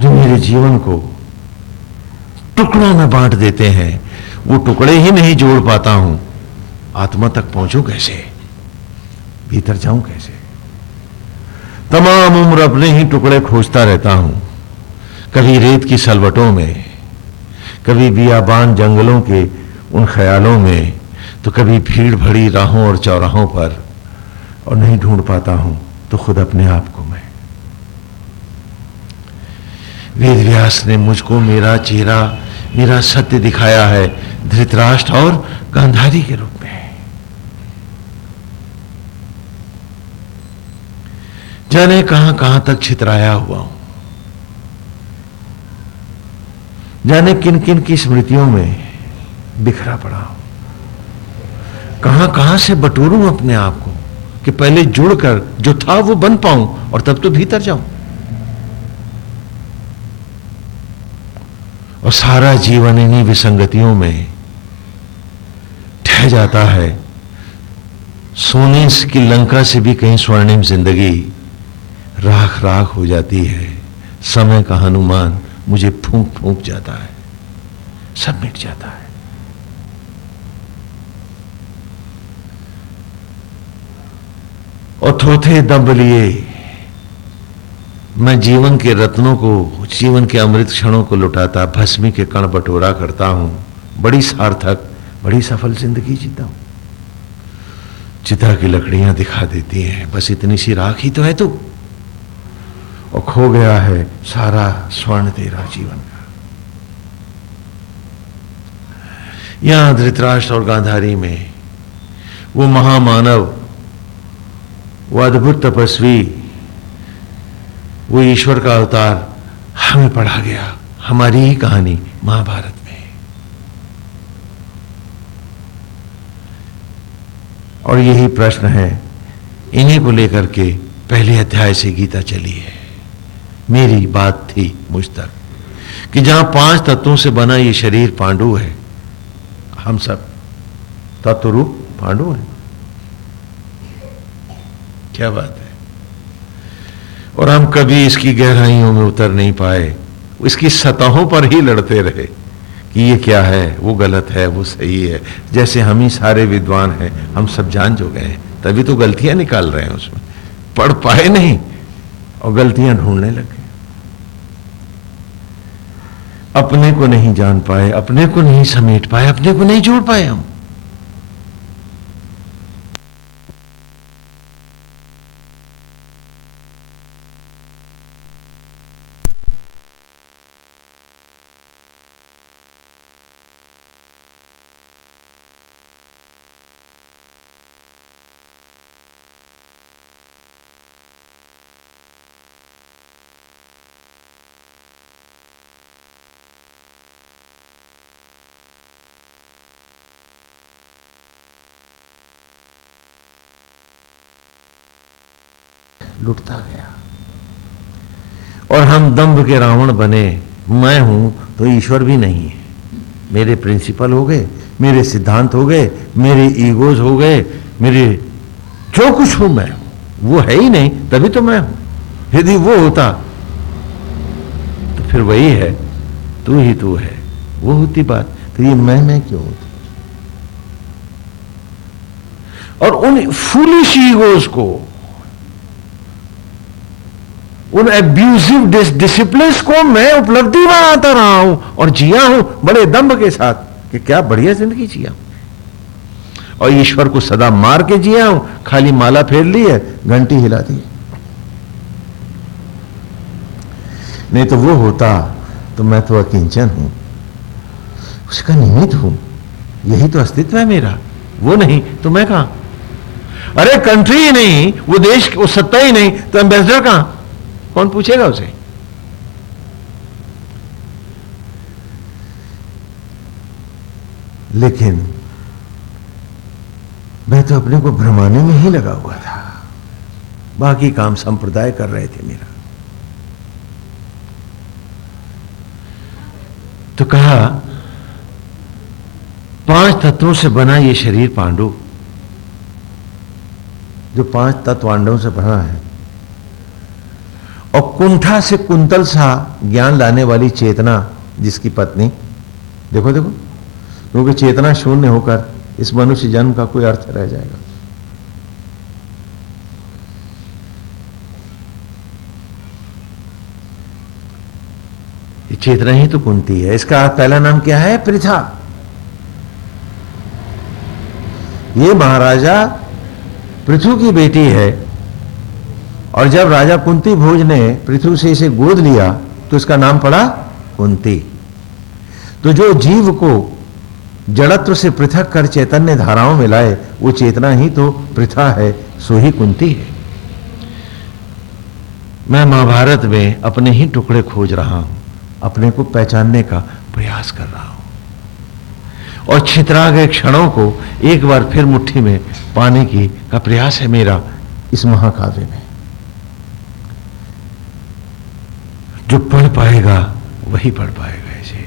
जो मेरे जीवन को टुकड़ों में बांट देते हैं। वो टुकड़े ही नहीं जोड़ पाता हूं, आत्मा तक पहुंचूं कैसे, भीतर जाऊं कैसे? तमाम उम्र अपने ही टुकड़े खोजता रहता हूं, कभी रेत की सलवटों में, कभी बियाबान जंगलों के उन ख्यालों में, तो कभी भीड़ भरी राहों और चौराहों पर, और नहीं ढूंढ पाता हूं तो खुद अपने आप को मैं। वेद व्यास ने मुझको मेरा चेहरा, मेरा सत्य दिखाया है धृतराष्ट्र और गांधारी के रूप में। जाने कहां कहां तक छितराया हुआ हूं, जाने किन किन की स्मृतियों में बिखरा पड़ा हूं, कहां कहां से बटोरूं अपने आप को कि पहले जुड़कर जो था वो बन पाऊं और तब तो भीतर जाऊं। और सारा जीवन इन्हीं विसंगतियों में ठह जाता है। सोने की लंका से भी कहीं स्वर्णिम जिंदगी राख राख हो जाती है। समय का हनुमान मुझे फूंक फूंक जाता है, सब मिट जाता है। और थोथे दब लिए मैं जीवन के रत्नों को, जीवन के अमृत क्षणों को लुटाता, भस्मी के कण बटोरा करता हूं। बड़ी सार्थक, बड़ी सफल जिंदगी जीता हूं। चिता की लकड़ियां दिखा देती हैं, बस इतनी सी राख ही तो है तू, और खो गया है सारा स्वर्ण तेरा जीवन का। यहां धृतराष्ट्र और गांधारी में वो महामानव, वो अद्भुत तपस्वी, वो ईश्वर का अवतार हमें पढ़ा गया, हमारी ही कहानी महाभारत में। और यही प्रश्न है, इन्हीं को लेकर के पहले अध्याय से गीता चली है। मेरी बात थी मुझ तक कि जहां 5 तत्वों से बना ये शरीर पांडु है, हम सब तत्व रूप पांडु हैं। क्या बात है। और हम कभी इसकी गहराइयों में उतर नहीं पाए, इसकी सतहों पर ही लड़ते रहे कि ये क्या है, वो गलत है, वो सही है। जैसे हम ही सारे विद्वान हैं, हम सब जान जो गए, तभी तो गलतियां निकाल रहे हैं उसमें। पढ़ पाए नहीं और गलतियां ढूंढने लगे। अपने को नहीं जान पाए, अपने को नहीं समेट पाए, अपने को नहीं जोड़ पाए हम। लुटता गया और हम दंभ के रावण बने। मैं हूं तो ईश्वर भी नहीं है। मेरे प्रिंसिपल हो गए, मेरे सिद्धांत हो गए, मेरे ईगोज हो गए, मेरे जो कुछ हूं मैं हूं, वो है ही नहीं, तभी तो मैं हूं। यदि वो होता तो फिर वही है, तू ही तू है, वो होती बात। तो ये मैं क्यों होती? और उन फूलिश ईगोज को, उन एब्यूजिव डिसिप्लिन को मैं उपलब्धि बनाता रहा हूं और जिया हूं बड़े दम्भ के साथ कि क्या बढ़िया जिंदगी जिया। और ईश्वर को सदा मार के जिया हूं, खाली माला फेर ली है, घंटी हिला दी। नहीं तो वो होता तो मैं तो अकिंचन हूं, उसका निमित्त हूं, यही तो अस्तित्व है मेरा। वो नहीं तो मैं कहां? अरे कंट्री ही नहीं, वो देश, वो सत्ता ही नहीं, तो एम्बेसडर कहां? कौन पूछेगा उसे? लेकिन मैं तो अपने को भ्रमाने में ही लगा हुआ था, बाकी काम संप्रदाय कर रहे थे मेरा। तो कहा 5 तत्वों से बना ये शरीर पांडु, जो 5 तत्व पांडवों से बना है, और कुंठा से कुंतल सा ज्ञान लाने वाली चेतना जिसकी पत्नी, देखो देखो, क्योंकि चेतना शून्य होकर इस मनुष्य जन्म का कोई अर्थ रह जाएगा। कि चेतना ही तो कुंती है। इसका पहला नाम क्या है? पृथा। ये महाराजा पृथु की बेटी है, और जब राजा कुंती भोज ने पृथु से इसे गोद लिया तो इसका नाम पड़ा कुंती। तो जो जीव को जड़त्व से पृथक कर चैतन्य धाराओं में लाए, वो चेतना ही तो पृथा है, सो ही कुंती है। मैं महाभारत में अपने ही टुकड़े खोज रहा हूं, अपने को पहचानने का प्रयास कर रहा हूं, और छितरा गए क्षणों को एक बार फिर मुट्ठी में पाने की का प्रयास है मेरा इस महाकाव्य में। जो पढ़ पाएगा वही पढ़ पाएगा इसे।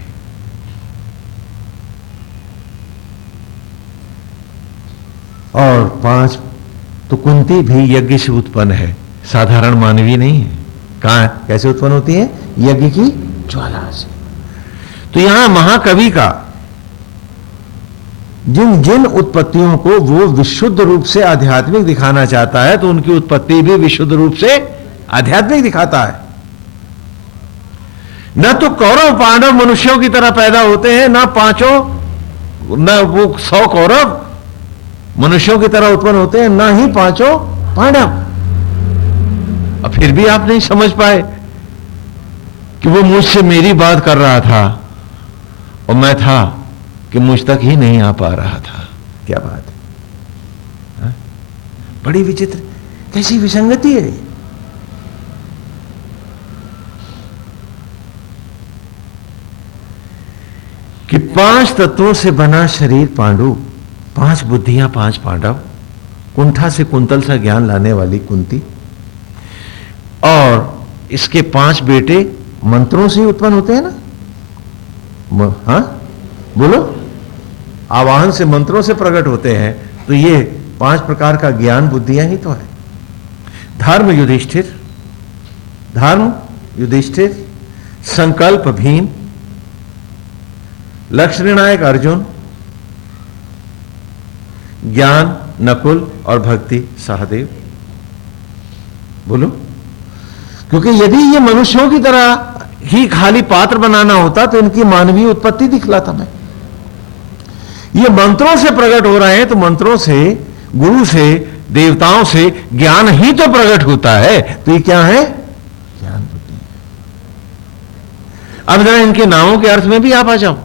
और 5 तो कुंती भी यज्ञ से उत्पन्न है, साधारण मानवीय नहीं है। कहां कैसे उत्पन्न होती है? यज्ञ की ज्वाला से। तो यहां महाकवि का जिन जिन उत्पत्तियों को वो विशुद्ध रूप से आध्यात्मिक दिखाना चाहता है, तो उनकी उत्पत्ति भी विशुद्ध रूप से आध्यात्मिक दिखाता है। न तो कौरव पांडव मनुष्यों की तरह पैदा होते हैं, न वो 100 कौरव मनुष्यों की तरह उत्पन्न होते हैं, न ही 5 पांडव। अब फिर भी आप नहीं समझ पाए कि वो मुझसे मेरी बात कर रहा था और मैं था कि मुझ तक ही नहीं आ पा रहा था। क्या बात है? हा? बड़ी विचित्र, कैसी विसंगति है। कि 5 तत्वों से बना शरीर पांडु, 5 बुद्धियां 5 पांडव, कुंठा से कुंतल सा ज्ञान लाने वाली कुंती, और इसके 5 बेटे मंत्रों से ही उत्पन्न होते हैं ना। हाँ बोलो, आवाहन से मंत्रों से प्रकट होते हैं। तो ये 5 प्रकार का ज्ञान बुद्धियां ही तो है। धर्म युधिष्ठिर, संकल्प भीम, लक्ष्य निर्णायक अर्जुन, ज्ञान नकुल और भक्ति सहदेव। बोलो, क्योंकि यदि ये मनुष्यों की तरह ही खाली पात्र बनाना होता तो इनकी मानवीय उत्पत्ति दिखलाता मैं। ये मंत्रों से प्रकट हो रहे हैं, तो मंत्रों से, गुरु से, देवताओं से ज्ञान ही तो प्रकट होता है। तो ये क्या है? ज्ञान बुद्धि। अब जरा इनके नामों के अर्थ में भी आप आ जाओ।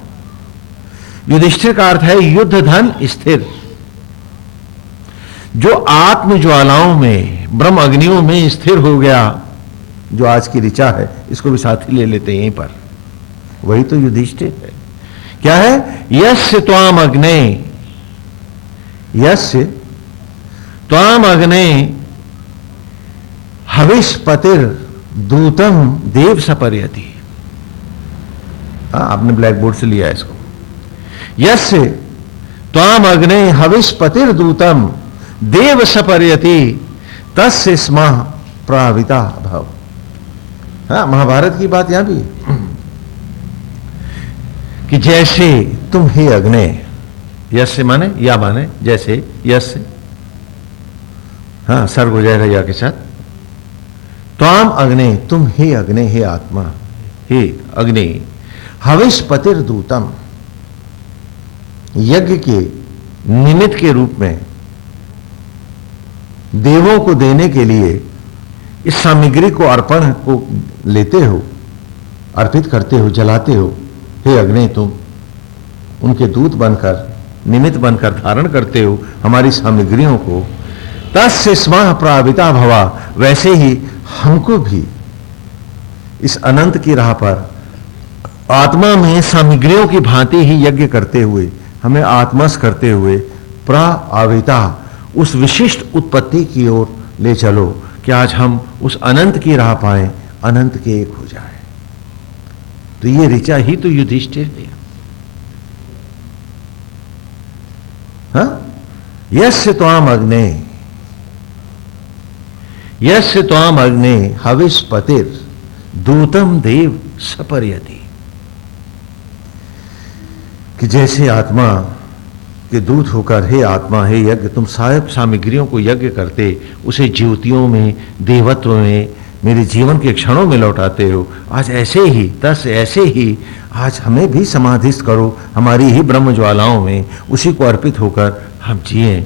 युधिष्ठिर का अर्थ है युद्ध धन स्थिर, जो आत्म ज्वालाओं में, ब्रह्म अग्नियों में स्थिर हो गया, जो आज की ऋचा है, इसको भी साथ ही ले लेते हैं यहीं पर, वही तो युधिष्ठिर है। क्या है? यस्य त्वाम अग्ने, यस्य त्वाम अग्ने हविष्पतिर दूतम देव सपर्यति। आपने ब्लैक बोर्ड से लिया है इसको। यस्य त्वाम अग्ने हविष्पतिर दूतम देव सपर्यति तस्य स्मः प्राविता भव। हाँ, महाभारत की बात यहां भी कि जैसे तुम हे अग्ने, यश माने या माने जैसे, यश, हाँ सर्ग हो जाएगा या के साथ। त्वाम अग्ने, तुम हे अग्ने, हे आत्मा, हे अग्नि, हविष्पतिर दूतम, यज्ञ के निमित्त के रूप में देवों को देने के लिए इस सामग्री को, अर्पण को लेते हो, अर्पित करते हो, जलाते हो। हे अग्नि, तुम उनके दूत बनकर, निमित्त बनकर धारण करते हो हमारी सामग्रियों को। तस्य स्मः प्राविता भवा, वैसे ही हमको भी इस अनंत की राह पर आत्मा में सामग्रियों की भांति ही यज्ञ करते हुए, हमें आत्मस्थ करते हुए प्राविता, उस विशिष्ट उत्पत्ति की ओर ले चलो कि आज हम उस अनंत की राह पाएं, अनंत के एक हो जाए। तो ये ऋचा ही तो युधिष्ठिर ने। हाँ, यस्य त्वाम अग्ने, यस्य त्वाम अग्ने हविष्पतिर दूतम देव सपर्यति, कि जैसे आत्मा के दूत होकर, हे आत्मा, हे यज्ञ, तुम साहब सामग्रियों को यज्ञ करते, उसे ज्योतियों में, देवत्व में, मेरे जीवन के क्षणों में लौटाते हो। आज ऐसे ही तस ऐसे ही आज हमें भी समाधिस्थ करो, हमारी ही ब्रह्म ज्वालाओं में उसी को अर्पित होकर हम जिएं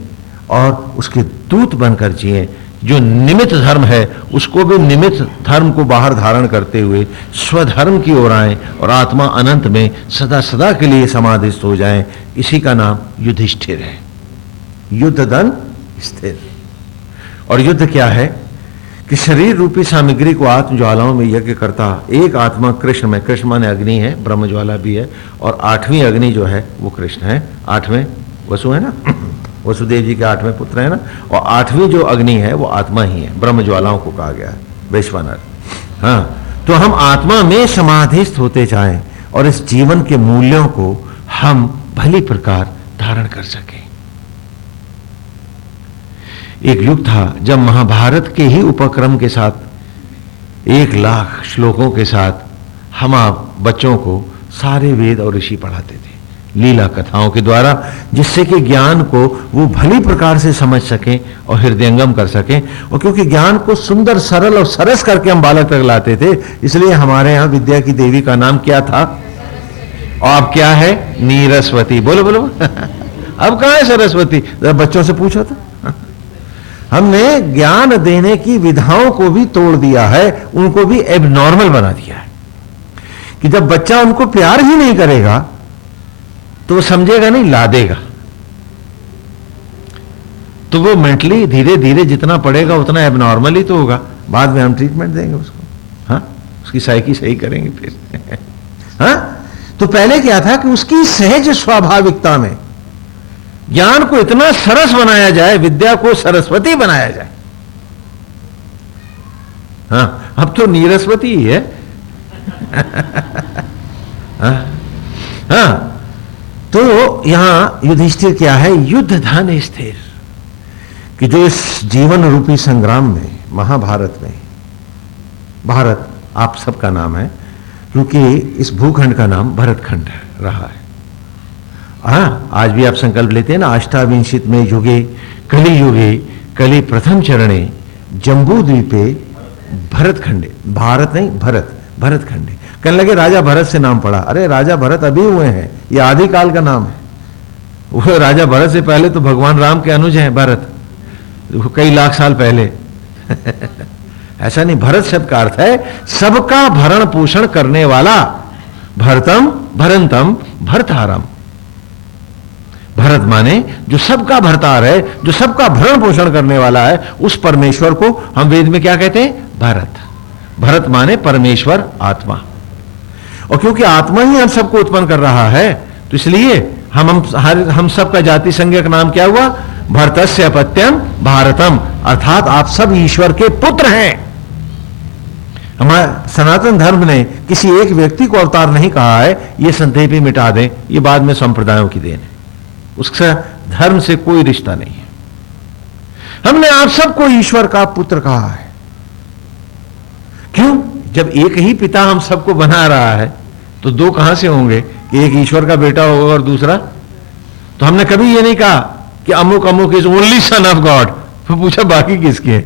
और उसके दूत बनकर जिएं। जो निमित्त धर्म है उसको भी निमित्त धर्म को बाहर धारण करते हुए स्वधर्म की ओर आएं और आत्मा अनंत में सदा सदा के लिए समाधिस्थ हो जाएं। इसी का नाम युधिष्ठिर है। युद्ध धन स्थिर। और युद्ध क्या है कि शरीर रूपी सामग्री को आत्म ज्वालाओं में यज्ञ करता एक आत्मा कृष्ण में, कृष्ण माने अग्नि है, ब्रह्म ज्वाला भी है, और 8वीं अग्नि जो है वो कृष्ण है। 8वें वसु है ना, वसुदेव जी के 8वें पुत्र है ना, और 8वीं जो अग्नि है वो आत्मा ही है, ब्रह्म ज्वालाओं को कहा गया है, वैश्वानर। हाँ, तो हम आत्मा में समाधिस्थ होते जाएं और इस जीवन के मूल्यों को हम भली प्रकार धारण कर सकें। एक युग था जब महाभारत के ही उपक्रम के साथ 1 लाख श्लोकों के साथ हम आप बच्चों को सारे वेद और ऋषि पढ़ाते थे लीला कथाओं के द्वारा, जिससे कि ज्ञान को वो भली प्रकार से समझ सकें और हृदयंगम कर सकें। और क्योंकि ज्ञान को सुंदर सरल और सरस करके हम बालक तक लाते थे, इसलिए हमारे यहाँ विद्या की देवी का नाम क्या था और अब क्या है? नीरस्वती। बोलो बोलो अब कहाँ है सरस्वती? जरा बच्चों से पूछो तो। हमने ज्ञान देने की विधाओं को भी तोड़ दिया है, उनको भी एबनॉर्मल बना दिया है कि जब बच्चा उनको प्यार ही नहीं करेगा तो वो समझेगा नहीं, लादेगा। तो वो मेंटली धीरे धीरे जितना पढ़ेगा उतना एबनॉर्मल ही तो होगा। बाद में हम ट्रीटमेंट देंगे उसको, हाँ, उसकी साइकी सही करेंगे फिर हाँ। तो पहले क्या था कि उसकी सहज स्वाभाविकता में ज्ञान को इतना सरस बनाया जाए, विद्या को सरस्वती बनाया जाए। हाँ, अब तो नीरस्वती ही है हाँ। तो यहां युधिष्ठिर क्या है? युद्ध धन स्थिर, कि जो इस जीवन रूपी संग्राम में, महाभारत में, भारत आप सबका नाम है क्योंकि इस भूखंड का नाम भरतखंड रहा है। हाँ, आज भी आप संकल्प लेते हैं ना, अष्टाविंशित में युगे कलि युगे कलि प्रथम चरणे जम्बू द्वीपे भरतखंडे। भारत नहीं, भरत, भरतखंडे। कहने लगे राजा भरत से नाम पड़ा। अरे राजा भरत अभी हुए हैं, ये आदिकाल का नाम है। वो राजा भरत से पहले तो भगवान राम के अनुज हैं भरत, कई लाख साल पहले ऐसा नहीं, भरत शब्द का अर्थ है सबका भरण पोषण करने वाला। भरतम भरंतम भरतारम। भरत माने जो सबका भरतार है, जो सबका भरण पोषण करने वाला है, उस परमेश्वर को हम वेद में क्या कहते हैं? भरत। भरत माने परमेश्वर, आत्मा। और क्योंकि आत्मा ही हम सबको उत्पन्न कर रहा है, तो इसलिए हम सबका जाति संज्ञक नाम क्या हुआ? भरतस्य अपत्यम भारतम, अर्थात आप सब ईश्वर के पुत्र हैं। हमारे सनातन धर्म ने किसी एक व्यक्ति को अवतार नहीं कहा है, यह संदेह भी मिटा दें, ये बाद में संप्रदायों की देन है, उसका धर्म से कोई रिश्ता नहीं है। हमने आप सबको ईश्वर का पुत्र कहा है। क्यों? जब एक ही पिता हम सबको बना रहा है तो दो कहां से होंगे? एक ईश्वर का बेटा होगा और दूसरा। तो हमने कभी ये नहीं कहा कि अमुक अमुक is only son of God. तो पूछा बाकी किसके हैं?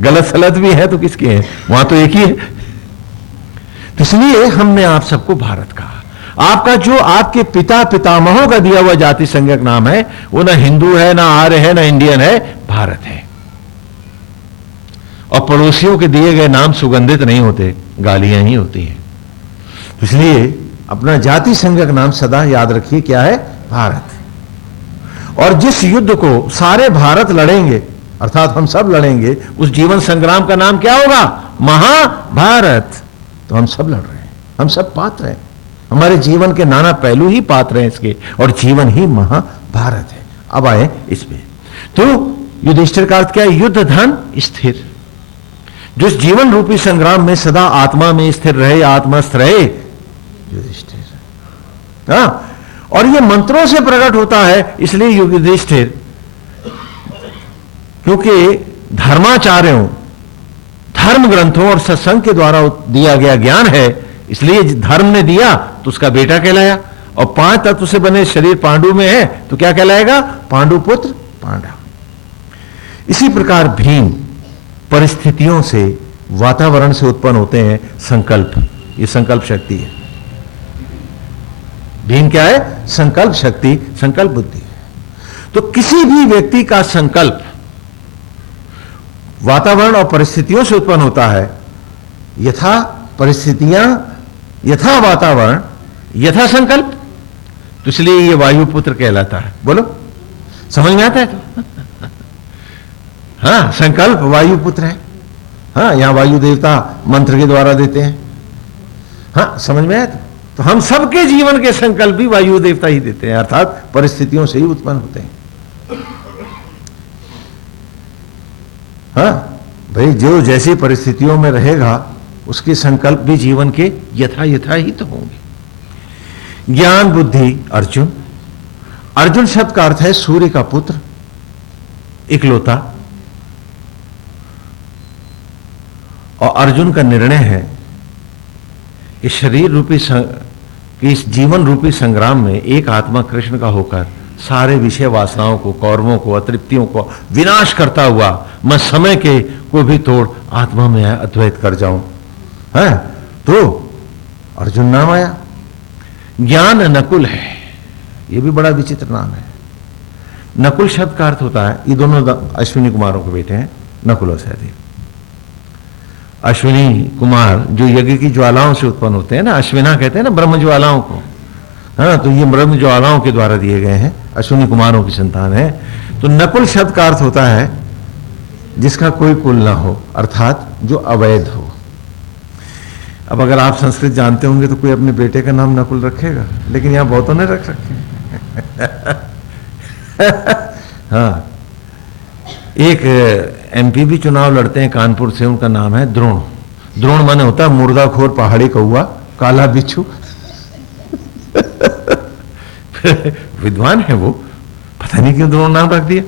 गलत सलत भी है तो किसके हैं? वहां तो एक ही है। तो इसलिए हमने आप सबको भारत कहा। आपका जो आपके पिता पितामहों का दिया हुआ जाति संज्ञक नाम है, वो ना हिंदू है, ना आर्य है, ना इंडियन है, भारत है। और पड़ोसियों के दिए गए नाम सुगंधित नहीं होते, गालियां ही होती हैं। तो इसलिए अपना जाति संज्ञक नाम सदा याद रखिए, क्या है? भारत। और जिस युद्ध को सारे भारत लड़ेंगे, अर्थात हम सब लड़ेंगे, उस जीवन संग्राम का नाम क्या होगा? महाभारत। तो हम सब लड़ रहे हैं, हम सब पात्र हैं, हमारे जीवन के नाना पहलू ही पात्र हैं इसके, और जीवन ही महाभारत है। अब आए इसमें, तो युधिष्ठिर का अर्थ क्या है? युद्ध धन स्थिर, जो जीवन रूपी संग्राम में सदा आत्मा में स्थिर रहे, आत्मस्थ रहे, युधिष्ठिर। हाँ, और ये मंत्रों से प्रकट होता है, इसलिए युधिष्ठिर, क्योंकि धर्माचार्यों, धर्म ग्रंथों और सत्संग के द्वारा दिया गया ज्ञान है, इसलिए धर्म ने दिया तो उसका बेटा कहलाया। और 5 तत्व से बने शरीर पांडु में है तो क्या कहलाएगा? पांडु पुत्र पांडव। इसी प्रकार भीम परिस्थितियों से वातावरण से उत्पन्न होते हैं संकल्प। ये संकल्प शक्ति है। भीम क्या है? संकल्प शक्ति, संकल्प बुद्धि। तो किसी भी व्यक्ति का संकल्प वातावरण और परिस्थितियों से उत्पन्न होता है। यथा परिस्थितियां, यथा वातावरण, यथा संकल्प। तो इसलिए ये वायुपुत्र कहलाता है। बोलो, समझ में आता है? तो हाँ, संकल्प वायुपुत्र है। हाँ, यहां वायु देवता मंत्र के द्वारा देते हैं। हाँ, समझ में आया? तो हम सबके जीवन के संकल्प भी वायु देवता ही देते हैं, अर्थात परिस्थितियों से ही उत्पन्न होते हैं। हाँ भाई, जो जैसी परिस्थितियों में रहेगा उसके संकल्प भी जीवन के यथा यथा ही तो होंगे। ज्ञान बुद्धि अर्जुन। अर्जुन शब्द का अर्थ है सूर्य का पुत्र, इकलौता। और अर्जुन का निर्णय है इस शरीर रूपी कि इस जीवन रूपी संग्राम में एक आत्मा कृष्ण का होकर सारे विषय वासनाओं को, कौरवों को, अतृप्तियों को विनाश करता हुआ मैं समय के कोई भी तोड़ आत्मा में अद्वैत कर जाऊं। है तो अर्जुन नाम आया। ज्ञान नकुल है। यह भी बड़ा विचित्र नाम है। नकुल शब्द का अर्थ होता है, ये दोनों अश्विनी कुमारों के बेटे हैं, नकुल और सहदेव। अश्विनी कुमार जो यज्ञ की ज्वालाओं से उत्पन्न होते हैं ना, अश्विना कहते हैं ना ब्रह्म ज्वालाओं को। हाँ, तो ये ब्रह्म ज्वालाओं के द्वारा दिए गए हैं, अश्विनी कुमारों की संतान है। तो नकुल शब्द का अर्थ होता है जिसका कोई कुल ना हो, अर्थात जो अवैध हो। अब अगर आप संस्कृत जानते होंगे तो कोई अपने बेटे का नाम नकुल रखेगा, लेकिन यहां बहुतों ने रख रखे। हाँ, एक एमपी भी चुनाव लड़ते हैं कानपुर से, उनका नाम है द्रोण। द्रोण माने होता है मुर्दाखोर पहाड़ी कौआ, काला बिच्छू। विद्वान है वो, पता नहीं क्यों द्रोण नाम रख दिया।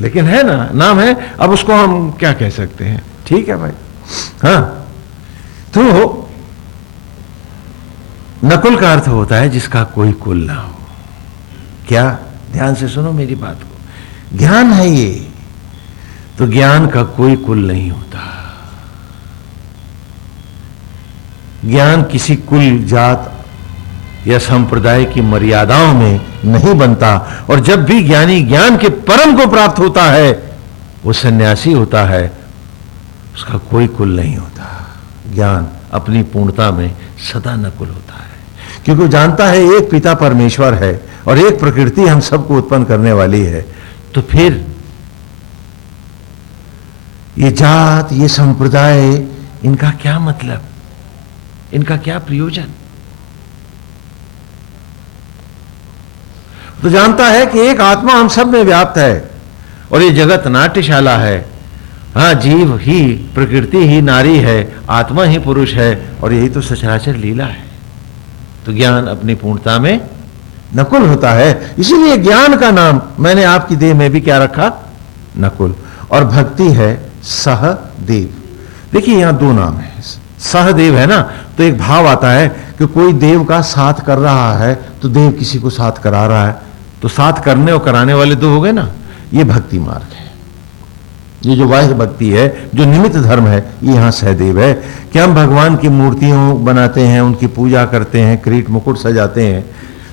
लेकिन है ना, नाम है, अब उसको हम क्या कह सकते हैं। ठीक है भाई। हाँ, तो नकुल का अर्थ होता है जिसका कोई कुल ना हो। क्या? ध्यान से सुनो मेरी बात को। ज्ञान है ये, तो ज्ञान का कोई कुल नहीं होता। ज्ञान किसी कुल, जात या संप्रदाय की मर्यादाओं में नहीं बनता। और जब भी ज्ञानी ज्ञान के परम को प्राप्त होता है, वो सन्यासी होता है, उसका कोई कुल नहीं होता। ज्ञान अपनी पूर्णता में सदा नकुल होता है, क्योंकि वो जानता है एक पिता परमेश्वर है और एक प्रकृति हम सबको उत्पन्न करने वाली है। तो फिर ये जात, ये संप्रदाय, इनका क्या मतलब, इनका क्या प्रयोजन? तो जानता है कि एक आत्मा हम सब में व्याप्त है और ये जगत नाट्यशाला है। हाँ, जीव ही प्रकृति ही नारी है, आत्मा ही पुरुष है, और यही तो सचराचर लीला है। तो ज्ञान अपनी पूर्णता में नकुल होता है। इसीलिए ज्ञान का नाम मैंने आपकी देह में भी क्या रखा? नकुल। और भक्ति है सहदेव। देखिए यहां दो नाम है। सहदेव है ना, तो एक भाव आता है कि कोई देव का साथ कर रहा है, तो देव किसी को साथ करा रहा है, तो साथ करने और कराने वाले दो हो गए ना। ये भक्ति मार्ग है। ये जो बाह्य भक्ति है, जो निमित्त धर्म है, ये यहां सहदेव है कि हम भगवान की मूर्तियों बनाते हैं, उनकी पूजा करते हैं, किरीट मुकुट सजाते हैं।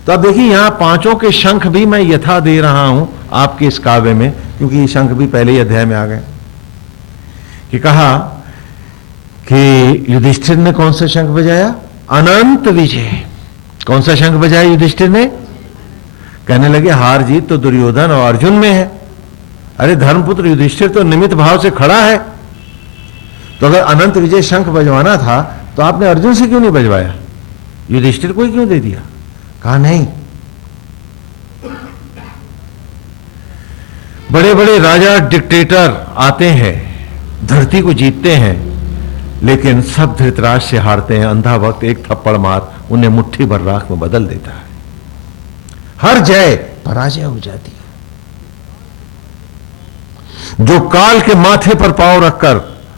तो अब देखिए यहां पांचों के शंख भी मैं यथा दे रहा हूं आपके इस काव्य में, क्योंकि ये शंख भी पहले ही अध्याय में आ गए। कि कहा कि युधिष्ठिर ने कौन सा शंख बजाया? अनंत विजय। कौन सा शंख बजाया युधिष्ठिर ने? कहने लगे हार जीत तो दुर्योधन और अर्जुन में है। अरे धर्मपुत्र युधिष्ठिर तो निमित्त भाव से खड़ा है, तो अगर अनंत विजय शंख बजवाना था तो आपने अर्जुन से क्यों नहीं बजवाया, युधिष्ठिर को ही क्यों दे दिया? कहा नहीं, बड़े बड़े राजा डिक्टेटर आते हैं, धरती को जीतते हैं, लेकिन सब धृतराज से हारते हैं। अंधा भक्त एक थप्पड़ मार उन्हें मुट्ठी भर राख में बदल देता है। हर जय पराजय हो जाती है। जो काल के माथे पर पांव रखकर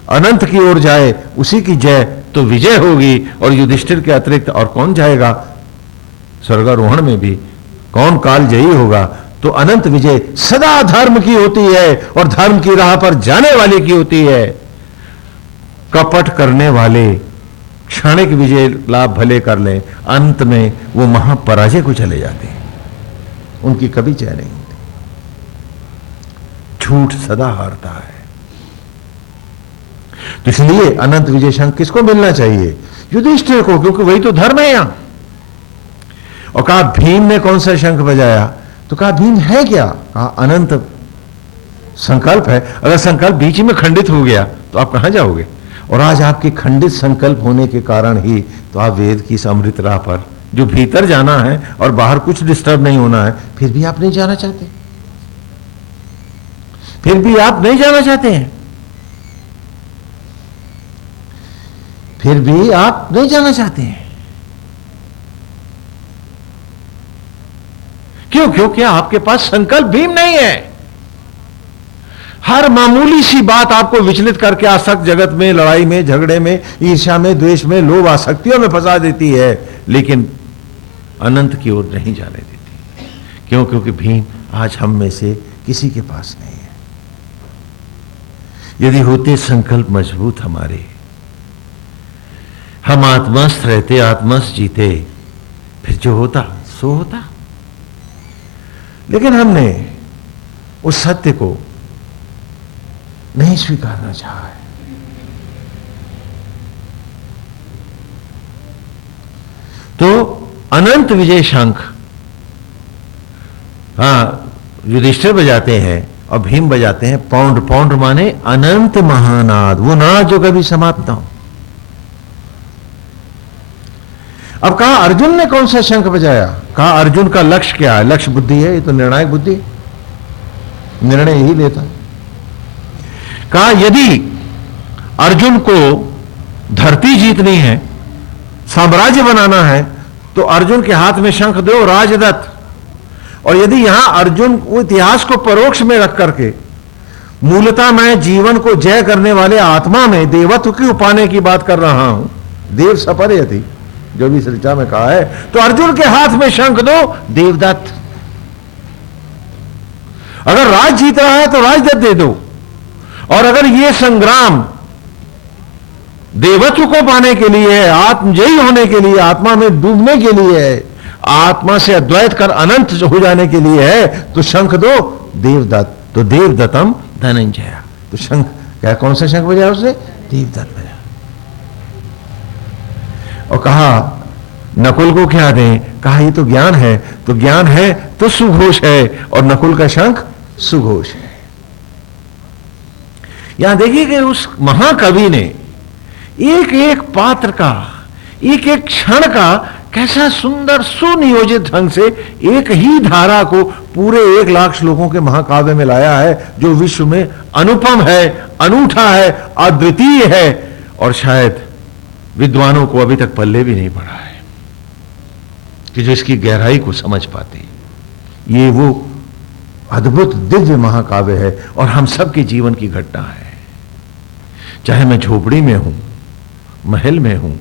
अनंत की ओर जाए, उसी की जय तो विजय होगी। और युधिष्ठिर के अतिरिक्त और कौन जाएगा? स्वर्गारोहण में भी कौन काल जयी होगा? तो अनंत विजय सदा धर्म की होती है और धर्म की राह पर जाने वाले की होती है। कपट करने वाले क्षणिक विजय लाभ भले कर लें, अंत में वो महापराजय को चले जाते हैं, उनकी कभी जय नहीं होती। झूठ सदा हारता है। तो इसलिए अनंत विजय शंख किसको मिलना चाहिए? युधिष्ठिर को, क्योंकि वही तो धर्म है यहां। और कहा भीम ने कौन सा शंख बजाया? तो कहा भीम है क्या? कहा अनंत संकल्प है। अगर संकल्प बीच में खंडित हो गया तो आप कहां जाओगे? और आज आपके खंडित संकल्प होने के कारण ही तो आप वेद की इस अमृत राह पर, जो भीतर जाना है और बाहर कुछ डिस्टर्ब नहीं होना है, फिर भी आप नहीं जाना चाहते, फिर भी आप नहीं जाना चाहते हैं, फिर भी आप नहीं जाना चाहते हैं। क्यों? क्योंकि आपके पास संकल्प भीम नहीं है। हर मामूली सी बात आपको विचलित करके आसक्त जगत में, लड़ाई में, झगड़े में, ईर्ष्या में, द्वेष में, लोभ आसक्तियों में फंसा देती है, लेकिन अनंत की ओर नहीं जाने देती। क्यों? क्योंकि भीम आज हम में से किसी के पास नहीं है। यदि होते संकल्प मजबूत हमारे, हम आत्मस्थ रहते, आत्मस्थ जीते, फिर जो होता सो होता। लेकिन हमने उस सत्य को नहीं स्वीकारना चाहा है। तो अनंत विजय शंख युधिष्ठिर बजाते हैं और भीम बजाते हैं पौंड। पौंड माने अनंत महानाद, वो नाद जो कभी समाप्त ना हो। अब कहा अर्जुन ने कौन सा शंख बजाया? कहा अर्जुन का लक्ष्य क्या है? लक्ष्य बुद्धि है, ये तो निर्णायक बुद्धि, निर्णय ही लेता। कहा यदि अर्जुन को धरती जीतनी है, साम्राज्य बनाना है, तो अर्जुन के हाथ में शंख दो राजदत्त। और यदि यहां अर्जुन इतिहास को परोक्ष में रख करके मूलतः मैं जीवन को जय करने वाले आत्मा में देवत्व की पाने की बात कर रहा हूं, देव सपर्यति जो भी सृचा में कहा है, तो अर्जुन के हाथ में शंख दो देवदत्त। अगर राज जीत रहा है तो राजदत्त दे दो, और अगर यह संग्राम देवत्व को पाने के लिए है, आत्मजयी होने के लिए, आत्मा में डूबने के लिए है, आत्मा से अद्वैत कर अनंत हो जाने के लिए है, तो शंख दो देवदत्त। तो देवदत्तम धनंजय। तो शंख क्या, कौन सा शंख बजाया उसने? देवदत्त बजाया। और कहा नकुल को क्या दें? कहा ये तो ज्ञान है, तो ज्ञान है तो सुघोष है, और नकुल का शंख सुघोष है। यहां देखिए कि उस महाकवि ने एक एक पात्र का, एक एक क्षण का कैसा सुंदर सुनियोजित ढंग से एक ही धारा को पूरे 1,00,000 श्लोकों के महाकाव्य में लाया है, जो विश्व में अनुपम है, अनूठा है, अद्वितीय है, और शायद विद्वानों को अभी तक पल्ले भी नहीं पड़ा है कि जो इसकी गहराई को समझ पाते। ये वो अद्भुत दिव्य महाकाव्य है और हम सबके जीवन की घटना है। चाहे मैं झोपड़ी में हूं, महल में हूं,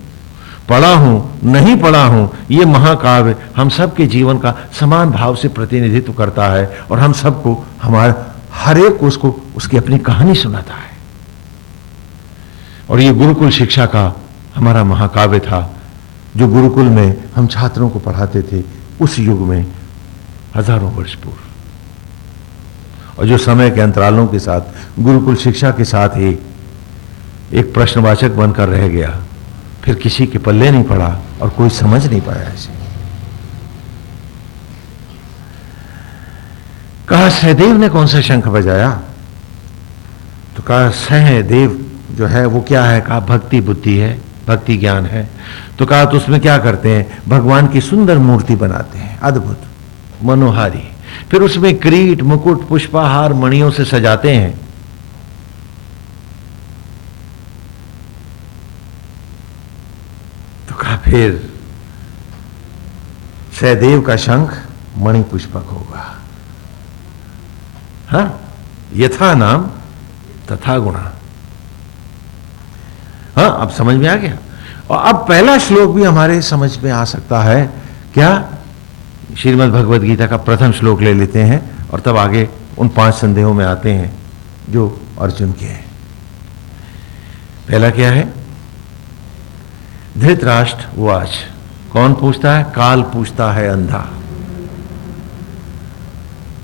पढ़ा हूं, नहीं पढ़ा हूं, ये महाकाव्य हम सबके जीवन का समान भाव से प्रतिनिधित्व करता है, और हम सबको, हमारा हर एक को उसको उसकी अपनी कहानी सुनाता है। और ये गुरुकुल शिक्षा का हमारा महाकाव्य था, जो गुरुकुल में हम छात्रों को पढ़ाते थे उस युग में हजारों वर्ष पूर्व, और जो समय के अंतरालों के साथ गुरुकुल शिक्षा के साथ ही एक प्रश्नवाचक बनकर रह गया, फिर किसी के पल्ले नहीं पड़ा और कोई समझ नहीं पाया इसे। कहा सहदेव ने कौन सा शंख बजाया? तो कहा सहदेव जो है वो क्या है? कहा भक्ति बुद्धि है, भक्ति ज्ञान है। तो कहा तो उसमें क्या करते हैं? भगवान की सुंदर मूर्ति बनाते हैं, अद्भुत मनोहारी, फिर उसमें किरीट, मुकुट, पुष्पहार, मणियों से सजाते हैं। तो कहा फिर सहदेव का शंख मणि पुष्पक होगा। हाँ, यथा नाम तथा गुणा। हाँ, अब समझ में आ गया। और अब पहला श्लोक भी हमारे समझ में आ सकता है क्या? श्रीमद् भगवद गीता का प्रथम श्लोक ले लेते हैं और तब आगे उन 5 संदेहों में आते हैं जो अर्जुन के हैं। पहला क्या है? धृतराष्ट्र उवाच। कौन पूछता है? काल पूछता है अंधा।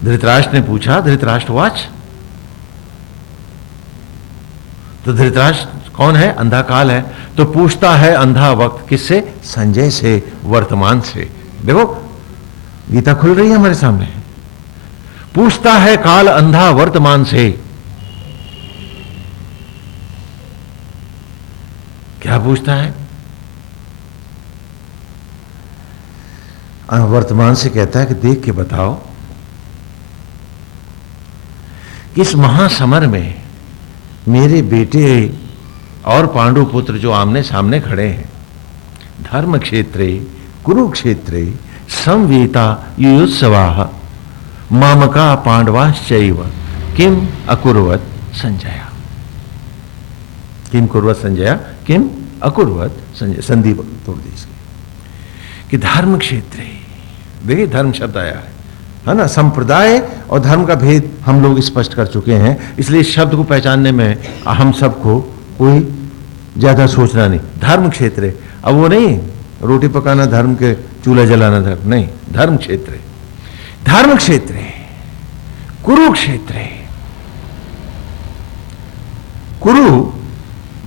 धृतराष्ट्र ने पूछा, धृतराष्ट्र उवाच। तो धृतराष्ट्र कौन है? अंधा काल है। तो पूछता है अंधा वक्त किससे? संजय से, वर्तमान से। देखो गीता खुल रही है हमारे सामने। पूछता है काल अंधा वर्तमान से। क्या पूछता है? वर्तमान से कहता है कि देख के बताओ कि इस महासमर में मेरे बेटे और पांडु पुत्र जो आमने सामने खड़े हैं, धर्म क्षेत्रे कुरुक्षेत्रे संवेता युयुत्सवाः मामका पांडवाश्चैव किम अकुर्वत संजय। किम कुर्वत संजय, किम अकुर्वत संजय। संधि तोड़ दी इसकी कि धर्म क्षेत्रे, देखिए धर्म शब्द आया है ना। संप्रदाय और धर्म का भेद हम लोग स्पष्ट कर चुके हैं, इसलिए इस शब्द को पहचानने में हम सबको कोई ज्यादा सोचना नहीं। धर्म क्षेत्र, अब वो नहीं रोटी पकाना धर्म के, चूल्हा जलाना धर्म नहीं, धर्म क्षेत्र। धर्म क्षेत्र कुरुक्षेत्र। कुरु,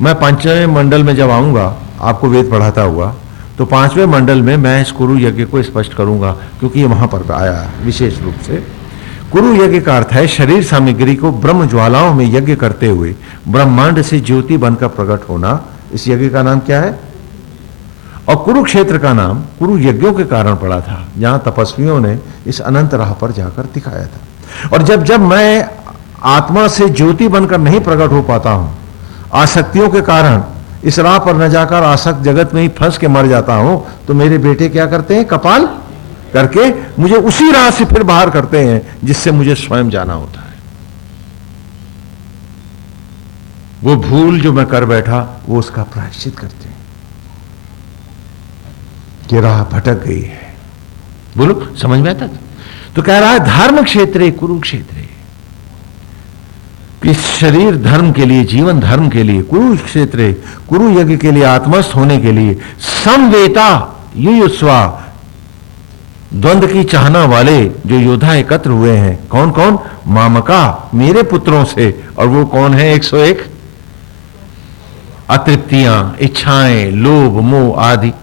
मैं 5वें मंडल में जब आऊंगा आपको वेद पढ़ाता हुआ, तो 5वें मंडल में मैं इस कुरु यज्ञ को स्पष्ट करूंगा, क्योंकि ये वहां पर आया है विशेष रूप से। कुरु यज्ञ का अर्थ है शरीर सामग्री को ब्रह्म ज्वालाओं में यज्ञ करते हुए ब्रह्मांड से ज्योति बनकर प्रकट होना। इस यज्ञ का नाम क्या है? और कुरुक्षेत्र का नाम कुरु यज्ञों के कारण पड़ा था, जहां तपस्वियों ने इस अनंत राह पर जाकर दिखाया था। और जब जब मैं आत्मा से ज्योति बनकर नहीं प्रकट हो पाता हूं, आसक्तियों के कारण इस राह पर न जाकर आसक्त जगत में ही फंस के मर जाता हूं, तो मेरे बेटे क्या करते हैं? कपाल करके मुझे उसी राह से फिर बाहर करते हैं जिससे मुझे स्वयं जाना होता है। वो भूल जो मैं कर बैठा वो उसका प्रायश्चित करते हैं कि राह भटक गई है। बोलो समझ में आता? तो कह रहा है धर्म क्षेत्र कुरुक्षेत्र, कि शरीर धर्म के लिए, जीवन धर्म के लिए, कुरुक्षेत्र कुरु यज्ञ के लिए, आत्मस्थ होने के लिए, समवेता युयुत्सवा, द्वंद्व की चाहना वाले जो योद्धा एकत्र हुए हैं। कौन कौन? मामका, मेरे पुत्रों से। और वो कौन है? 101 अतृप्तियां, इच्छाएं, लोभ मोह आदि,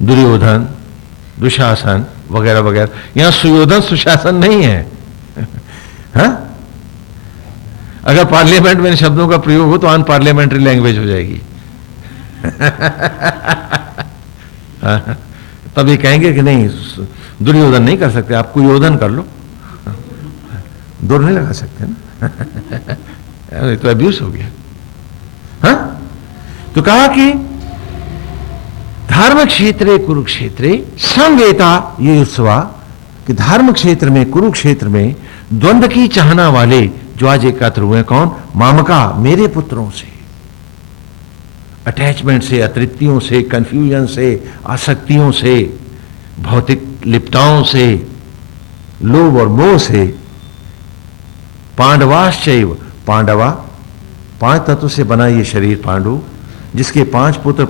दुर्योधन दुशासन वगैरह वगैरह। यहां सुयोधन सुशासन नहीं है। हा? अगर पार्लियामेंट में इन शब्दों का प्रयोग हो तो अन पार्लियामेंट्री लैंग्वेज हो जाएगी। तब ये कहेंगे कि नहीं दुर्योधन नहीं कर सकते, आप कुयोधन कर लो। दूर नहीं लगा सकते ना। तो अब्यूज हो गया। हाँ? तो कहा कि धर्म क्षेत्रे कुरुक्षेत्रे संवेता युयुत्सवा, कि धर्म क्षेत्र में कुरुक्षेत्र में द्वंद्व की चाहना वाले जो आज एकत्र हुए, कौन? मामका, मेरे पुत्रों से, अटैचमेंट से, अतृप्तियों से, कंफ्यूजन से, आसक्तियों से, भौतिक लिप्ताओं से, लोभ और मोह से। पांडवाश्चैव, पांडवा 5 तत्व से बना ये शरीर पांडु, जिसके 5 पुत्र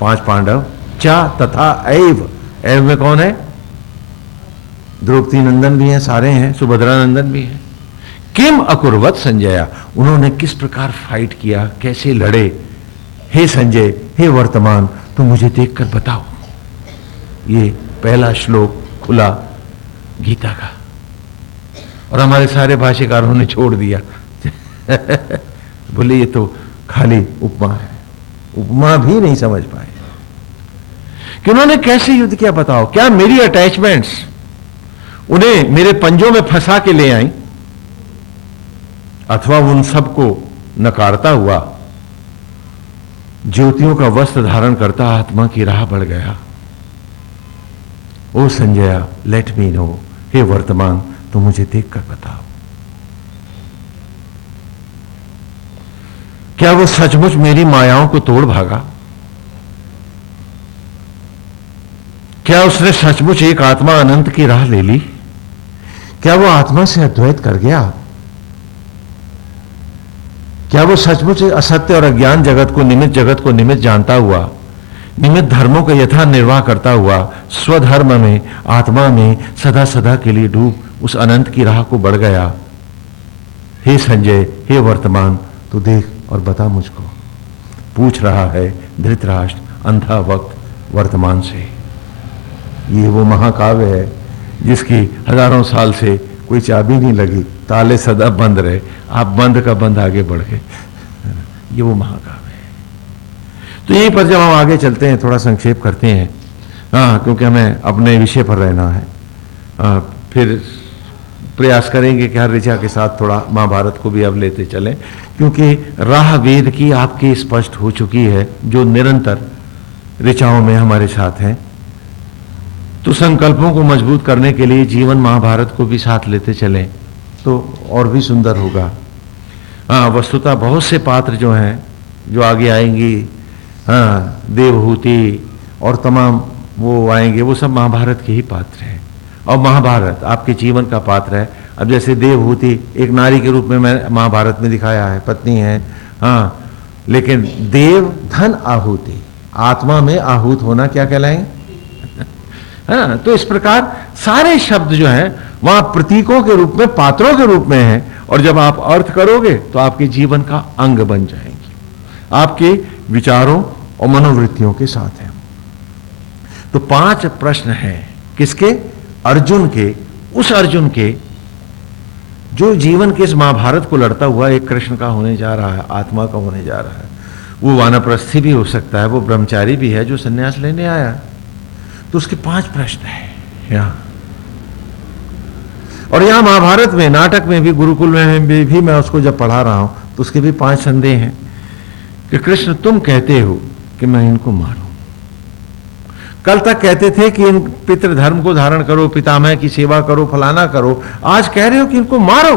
5 पांडव। चा तथा एव, एव में कौन है? द्रौपदी नंदन भी हैं, सारे हैं, सुभद्रा नंदन भी हैं। किम अकुर्वत संजया, उन्होंने किस प्रकार फाइट किया, कैसे लड़े? हे संजय, हे वर्तमान, तुम मुझे देखकर बताओ। ये पहला श्लोक खुला गीता का, और हमारे सारे भाष्यकारों ने छोड़ दिया। बोले ये तो खाली उपमा है। उपमा भी नहीं समझ पाए कि उन्होंने कैसे युद्ध किया। बताओ, क्या मेरी अटैचमेंट्स उन्हें मेरे पंजों में फंसा के ले आई, अथवा उन सबको नकारता हुआ ज्योतियों का वस्त्र धारण करता आत्मा की राह बढ़ गया? ओ संजया, लेट मी नो, हे वर्तमान, तुम मुझे देखकर बताओ, क्या वो सचमुच मेरी मायाओं को तोड़ भागा? क्या उसने सचमुच एक आत्मा अनंत की राह ले ली? क्या वो आत्मा से अद्वैत कर गया? क्या वो सचमुच असत्य और अज्ञान जगत को निमित्त जानता हुआ, निमित्त धर्मों का यथा निर्वाह करता हुआ स्वधर्म में, आत्मा में सदा सदा के लिए डूब उस अनंत की राह को बढ़ गया? हे संजय, हे वर्तमान, तू देख और बता मुझको, पूछ रहा है धृतराष्ट्र अंधा वक्त वर्तमान से। ये वो महाकाव्य है जिसकी हजारों साल से कोई चाबी नहीं लगी, ताले सदा बंद रहे, आप बंद का बंद आगे बढ़ गए। ये वो महाकाव्य है। तो यहीं पर जब हम आगे चलते हैं, थोड़ा संक्षेप करते हैं, क्योंकि हमें अपने विषय पर रहना है। फिर प्रयास करेंगे कि हर ऋचा के साथ थोड़ा महाभारत को भी अब लेते चलें, क्योंकि राह वेद की आपकी स्पष्ट हो चुकी है, जो निरंतर ऋचाओं में हमारे साथ हैं। तो संकल्पों को मजबूत करने के लिए जीवन महाभारत को भी साथ लेते चलें तो और भी सुंदर होगा। वस्तुतः बहुत से पात्र जो हैं, जो आगे आएंगी, देवहूति और तमाम वो आएंगे, वो सब महाभारत के ही पात्र हैं। और महाभारत आपके जीवन का पात्र है। अब जैसे देवहूति एक नारी के रूप में मैं महाभारत में दिखाया है, पत्नी है, लेकिन देव धन आहुति, आत्मा में आहूत होना क्या कहलाएंगे? तो इस प्रकार सारे शब्द जो हैं वहां प्रतीकों के रूप में, पात्रों के रूप में हैं, और जब आप अर्थ करोगे तो आपके जीवन का अंग बन जाएंगे, आपके विचारों और मनोवृत्तियों के साथ हैं। तो 5 प्रश्न हैं किसके? अर्जुन के, उस अर्जुन के जो जीवन के इस महाभारत को लड़ता हुआ एक कृष्ण का होने जा रहा है, आत्मा का होने जा रहा है। वो वानप्रस्थी भी हो सकता है, वो ब्रह्मचारी भी है जो सन्यास लेने आया। तो उसके 5 प्रश्न हैं यहां। और यहां महाभारत में, नाटक में भी, गुरुकुल में भी मैं उसको जब पढ़ा रहा हूं तो उसके भी 5 संदेह हैं कि कृष्ण तुम कहते हो कि मैं इनको मारूं। कल तक कहते थे कि इन पितृधर्म को धारण करो, पितामह की सेवा करो, फलाना करो, आज कह रहे हो कि इनको मारो।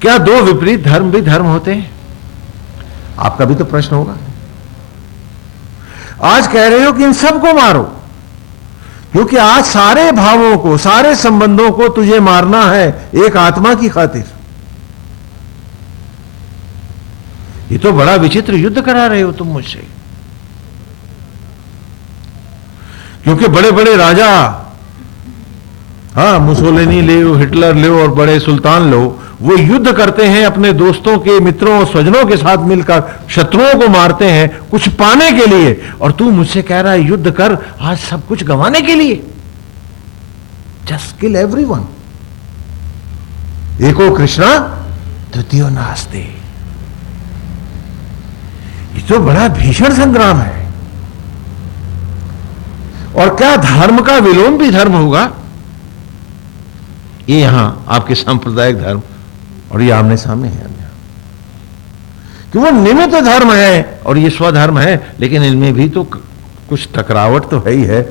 क्या 2 विपरीत धर्म भी धर्म होते हैं? आपका भी तो प्रश्न होगा। आज कह रहे हो कि इन सबको मारो, क्योंकि आज सारे भावों को, सारे संबंधों को तुझे मारना है एक आत्मा की खातिर। ये तो बड़ा विचित्र युद्ध करा रहे हो तुम मुझसे, क्योंकि बड़े बड़े राजा, मुसोलिनी ले लो, हिटलर ले लो और बड़े सुल्तान लो, वो युद्ध करते हैं अपने दोस्तों के, मित्रों और स्वजनों के साथ मिलकर, शत्रुओं को मारते हैं कुछ पाने के लिए। और तू मुझसे कह रहा है युद्ध कर आज सब कुछ गंवाने के लिए। Just kill everyone. एको कृष्णा द्वितीयो नास्ते। ये तो बड़ा भीषण संग्राम है। और क्या धर्म का विलोम भी धर्म होगा? ये यहां आपके सांप्रदायिक धर्म और ये आमने सामने है कि वो निमित्त धर्म है और ये स्वधर्म है, लेकिन इनमें भी तो कुछ टकरावट तो है ही है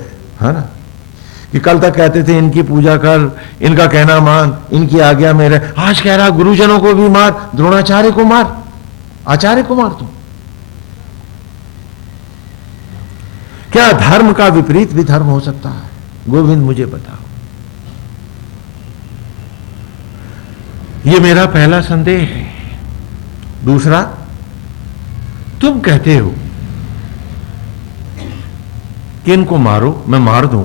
ना। कि कल तक कहते थे इनकी पूजा कर, इनका कहना मान, इनकी आज्ञा में रह, आज कह रहा गुरुजनों को भी मार, द्रोणाचार्य को मार, आचार्य को मार। तुम क्या धर्म का विपरीत भी धर्म हो सकता है? गोविंद मुझे बताओ। ये मेरा पहला संदेह है। दूसरा, तुम कहते हो कि इनको मारो, मैं मार दूं,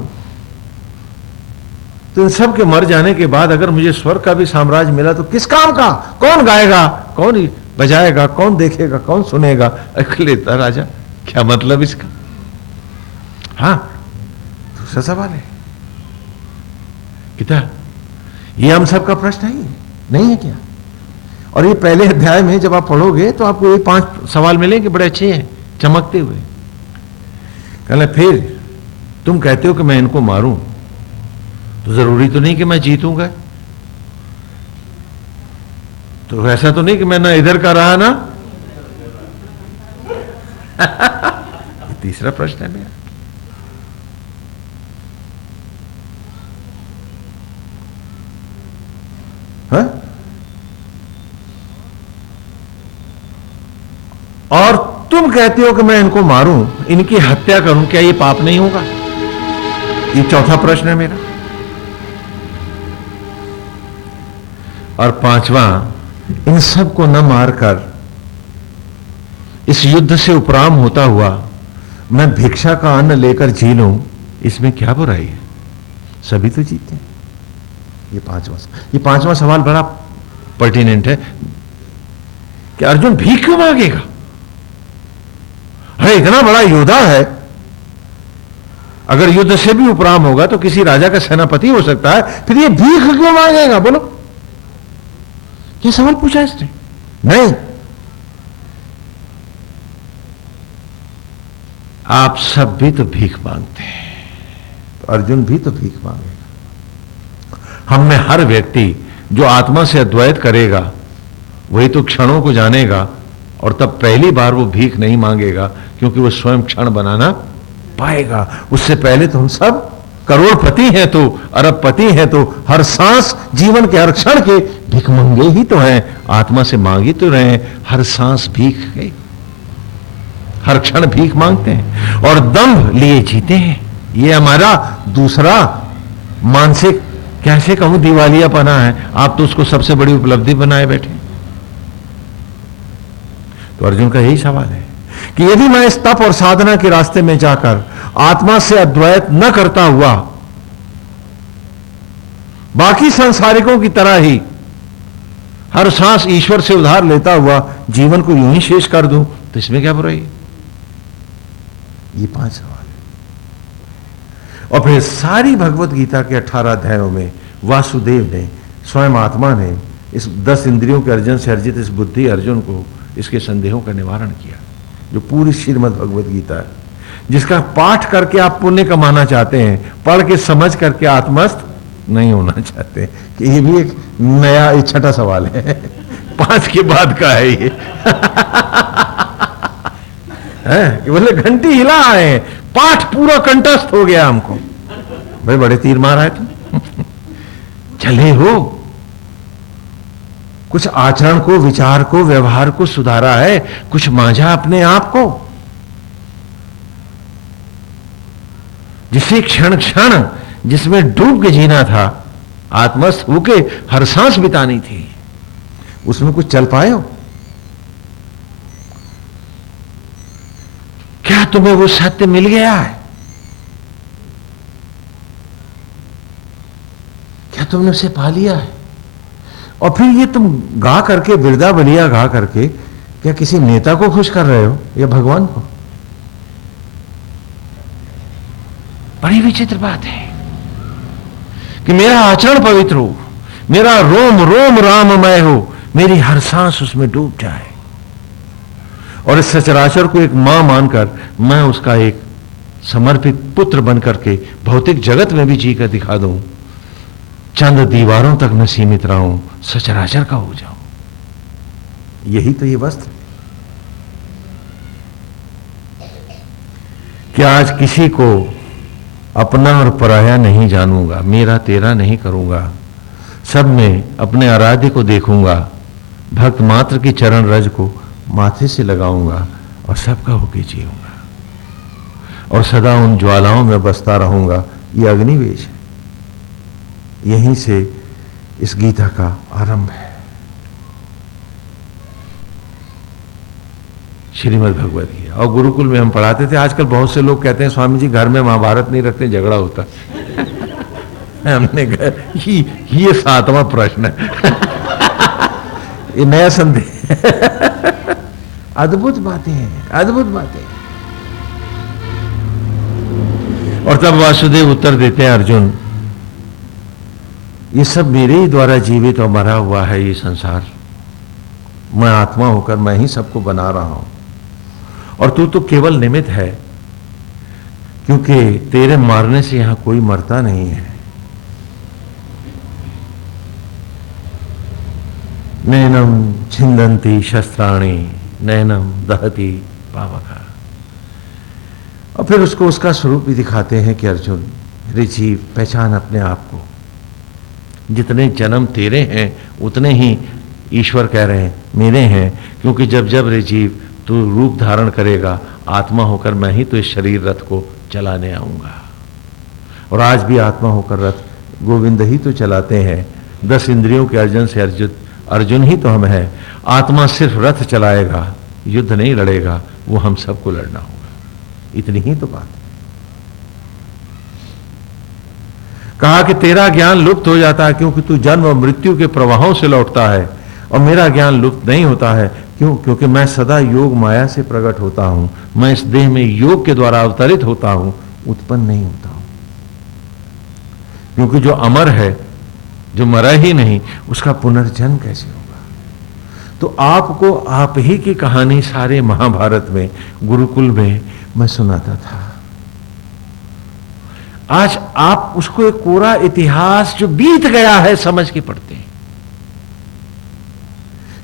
तो इन सब के मर जाने के बाद अगर मुझे स्वर्ग का भी साम्राज्य मिला तो किस काम का? कौन गाएगा, कौन बजाएगा, कौन देखेगा, कौन सुनेगा? अखिलेता राजा, क्या मतलब इसका? दूसरा सवाल है कितना, ये हम सबका प्रश्न है नहीं है क्या? और ये पहले अध्याय में जब आप पढ़ोगे तो आपको ये 5 सवाल मिलेंगे, बड़े अच्छे हैं, चमकते हुए। कहले फिर तुम कहते हो कि मैं इनको मारूं, तो जरूरी तो नहीं कि मैं जीतूंगा। तो ऐसा तो नहीं कि मैं ना इधर का रहा ना तीसरा प्रश्न है मेरा। और तुम कहते हो कि मैं इनको मारूं, इनकी हत्या करूं, क्या ये पाप नहीं होगा? ये चौथा प्रश्न है मेरा। और पांचवा, इन सब को न मारकर इस युद्ध से उपराम होता हुआ मैं भिक्षा का अन्न लेकर जी लूं, इसमें क्या बुराई है? सभी तो जीते हैं। ये पांचवा सवाल बड़ा पर्टिनेंट है कि अर्जुन भीख क्यों मांगेगा? अरे इतना बड़ा योद्धा है, अगर युद्ध से भी उपराम होगा तो किसी राजा का सेनापति हो सकता है, फिर ये भीख क्यों मांगेगा? बोलो, ये सवाल पूछा इसने? नहीं, आप सब भी तो भीख मांगते हैं, तो अर्जुन भी तो भीख मांगेगा। हम में हर व्यक्ति जो आत्मा से अद्वैत करेगा वही तो क्षणों को जानेगा, और तब पहली बार वो भीख नहीं मांगेगा, क्योंकि वो स्वयं क्षण बनाना पाएगा। उससे पहले तो हम सब करोड़पति हैं तो, अरबपति हैं तो, हर सांस जीवन के हर क्षण के भीख मंगे ही तो हैं। आत्मा से मांगी तो रहे, हर सांस भीख है, हर क्षण भीख मांगते हैं और दंभ लिए जीते हैं। ये हमारा दूसरा मानसिक, कैसे कहूं, दिवालियापना है। आप तो उसको सबसे बड़ी उपलब्धि बनाए बैठे। तो अर्जुन का यही सवाल है कि यदि मैं इस तप और साधना के रास्ते में जाकर आत्मा से अद्वैत न करता हुआ बाकी संसारिकों की तरह ही हर सांस ईश्वर से उधार लेता हुआ जीवन को यूं ही शेष कर दूं, तो इसमें क्या बुराई? ये 5 सवाल है। और फिर सारी भगवत गीता के 18 अध्यायों में वासुदेव ने, स्वयं आत्मा ने, इस 10 इंद्रियों के अर्जन से अर्जित इस बुद्धि अर्जुन को इसके संदेहों का निवारण किया। जो पूरी श्रीमद् भगवत गीता है, जिसका पाठ करके आप पुण्य कमाना चाहते हैं, पढ़ के समझ करके आत्मस्थ नहीं होना चाहते, कि ये भी एक नया छठा सवाल है। 5 के बाद का है ये। बोले घंटी हिला आए, पाठ पूरा कंठस्थ हो गया हमको। भाई बड़े तीर मारा है तुम। चले हो, कुछ आचरण को, विचार को, व्यवहार को सुधारा है, कुछ मांझा अपने आप को, जिसे क्षण क्षण जिसमें डूब के जीना था, आत्मस्थ होके हर सांस बितानी थी, उसमें कुछ चल पाए हो? क्या तुम्हें वो सत्य मिल गया है? क्या तुमने उसे पा लिया है? और फिर ये तुम गा करके, बिरदा बलिया गा करके, क्या किसी नेता को खुश कर रहे हो या भगवान को? बड़ी विचित्र बात है कि मेरा आचरण पवित्र हो, मेरा रोम रोम राममय हो, मेरी हर सांस उसमें डूब जाए, और इस सचराचर को एक मां मानकर मैं उसका एक समर्पित पुत्र बनकर के भौतिक जगत में भी जी कर दिखा दूं, चंद दीवारों तक न सीमित रहूं, सचराचर का हो जाऊं। यही तो ये वस्त्र कि आज किसी को अपना और पराया नहीं जानूंगा, मेरा तेरा नहीं करूंगा, सब में अपने आराध्य को देखूंगा, भक्त मात्र की चरण रज को माथे से लगाऊंगा और सबका होके जीऊंगा, और सदा उन ज्वालाओं में बसता रहूंगा। ये अग्निवेश है। यहीं से इस गीता का आरंभ है। श्रीमद् भगवत गीता। और गुरुकुल में हम पढ़ाते थे। आजकल बहुत से लोग कहते हैं स्वामी जी घर में महाभारत नहीं रखते, झगड़ा होता। हमने ये 7वां प्रश्न है। ये नया संदेह। अद्भुत बातें हैं, अद्भुत बातें। और तब वासुदेव उत्तर देते हैं, अर्जुन ये सब मेरे ही द्वारा जीवित और मरा हुआ है ये संसार। मैं आत्मा होकर मैं ही सबको बना रहा हूं, और तू तो केवल निमित्त है, क्योंकि तेरे मारने से यहां कोई मरता नहीं है। नैनम छिंदंती शस्त्राणि नैनम दहती पावका। और फिर उसको उसका स्वरूप भी दिखाते हैं कि अर्जुन रे जीव, पहचान अपने आप को। जितने जन्म तेरे हैं उतने ही ईश्वर कह रहे हैं मेरे हैं, क्योंकि जब जब रे जीव तू रूप धारण करेगा, आत्मा होकर मैं ही तो इस शरीर रथ को चलाने आऊंगा। और आज भी आत्मा होकर रथ गोविंद ही तो चलाते हैं। 10 इंद्रियों के अर्जुन से अर्जुन ही तो हम हैं। आत्मा सिर्फ रथ चलाएगा, युद्ध नहीं लड़ेगा, वो हम सबको लड़ना होगा। इतनी ही तो बात। कहा कि तेरा ज्ञान लुप्त हो जाता है क्योंकि तू जन्म और मृत्यु के प्रवाहों से लौटता है, और मेरा ज्ञान लुप्त नहीं होता है। क्यों? क्योंकि मैं सदा योग माया से प्रकट होता हूं। मैं इस देह में योग के द्वारा अवतरित होता हूं, उत्पन्न नहीं होता हूं। क्योंकि जो अमर है, जो मरा ही नहीं, उसका पुनर्जन्म कैसे होगा? तो आपको आप ही की कहानी सारे महाभारत में, गुरुकुल में मैं सुनाता था। आज आप उसको एक कोरा इतिहास जो बीत गया है समझ के पढ़ते हैं,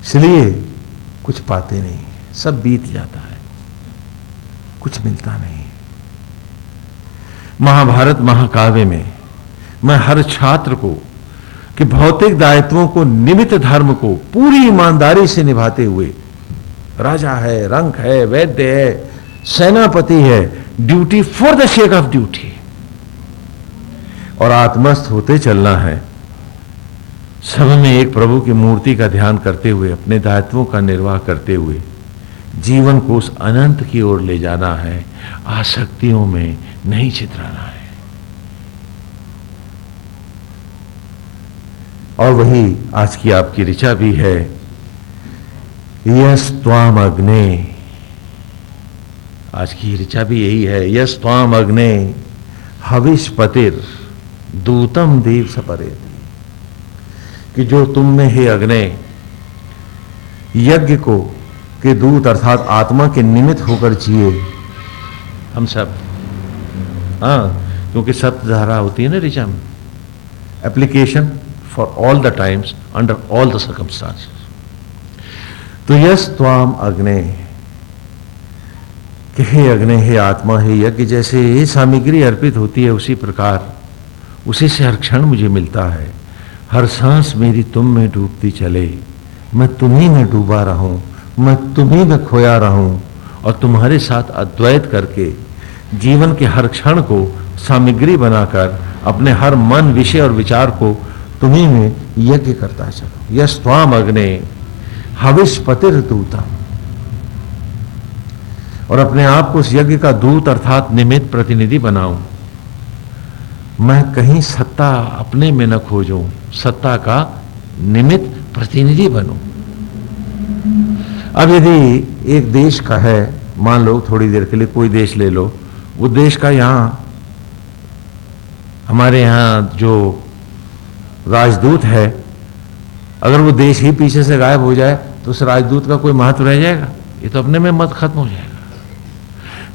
इसलिए कुछ पाते नहीं, सब बीत जाता है, कुछ मिलता नहीं। महाभारत महाकाव्य में मैं हर छात्र को कि भौतिक दायित्वों को, निमित्त धर्म को पूरी ईमानदारी से निभाते हुए, राजा है, रंक है, वैद्य है, सेनापति है, duty for the sake of duty, और आत्मस्थ होते चलना है। सब में एक प्रभु की मूर्ति का ध्यान करते हुए, अपने दायित्वों का निर्वाह करते हुए जीवन को उस अनंत की ओर ले जाना है, आसक्तियों में नहीं छितराना है। और वही आज की आपकी ऋचा भी है, यस त्वाम अग्ने। आज की ऋचा भी यही है, यस त्वाम अग्ने हविष पतिर दूतम देव सपरे, कि जो तुम में हे अग्ने यज्ञ को के दूत अर्थात आत्मा के निमित्त होकर जिए हम सब। क्योंकि सप्त धारा होती है ना ऋचा में, application for all the times under all the circumstances. तो यस त्वाम अग्ने, कि हे अग्ने, हे आत्मा, हे यज्ञ, जैसे ये सामग्री अर्पित होती है उसी प्रकार उसी से हर क्षण मुझे मिलता है। हर सांस मेरी तुम में डूबती चले, मैं तुम्ही में डूबा रहूं, मैं तुम्ही में खोया रहूं, और तुम्हारे साथ अद्वैत करके जीवन के हर क्षण को सामग्री बनाकर अपने हर मन, विषय और विचार को तुम्ही में यज्ञ करता चलो। यस त्वाम अग्ने हविष पतिर दूता, और अपने आप को उस यज्ञ का दूत अर्थात निमित्त प्रतिनिधि बनाऊं। मैं कहीं सत्ता अपने में न खोजूं, सत्ता का निमित्त प्रतिनिधि बनूं। अब यदि एक देश का है, मान लो थोड़ी देर के लिए कोई देश ले लो, वो देश का यहां हमारे यहां जो राजदूत है, अगर वो देश ही पीछे से गायब हो जाए तो उस राजदूत का कोई महत्व रह जाएगा? ये तो अपने में मत खत्म हो जाएगा।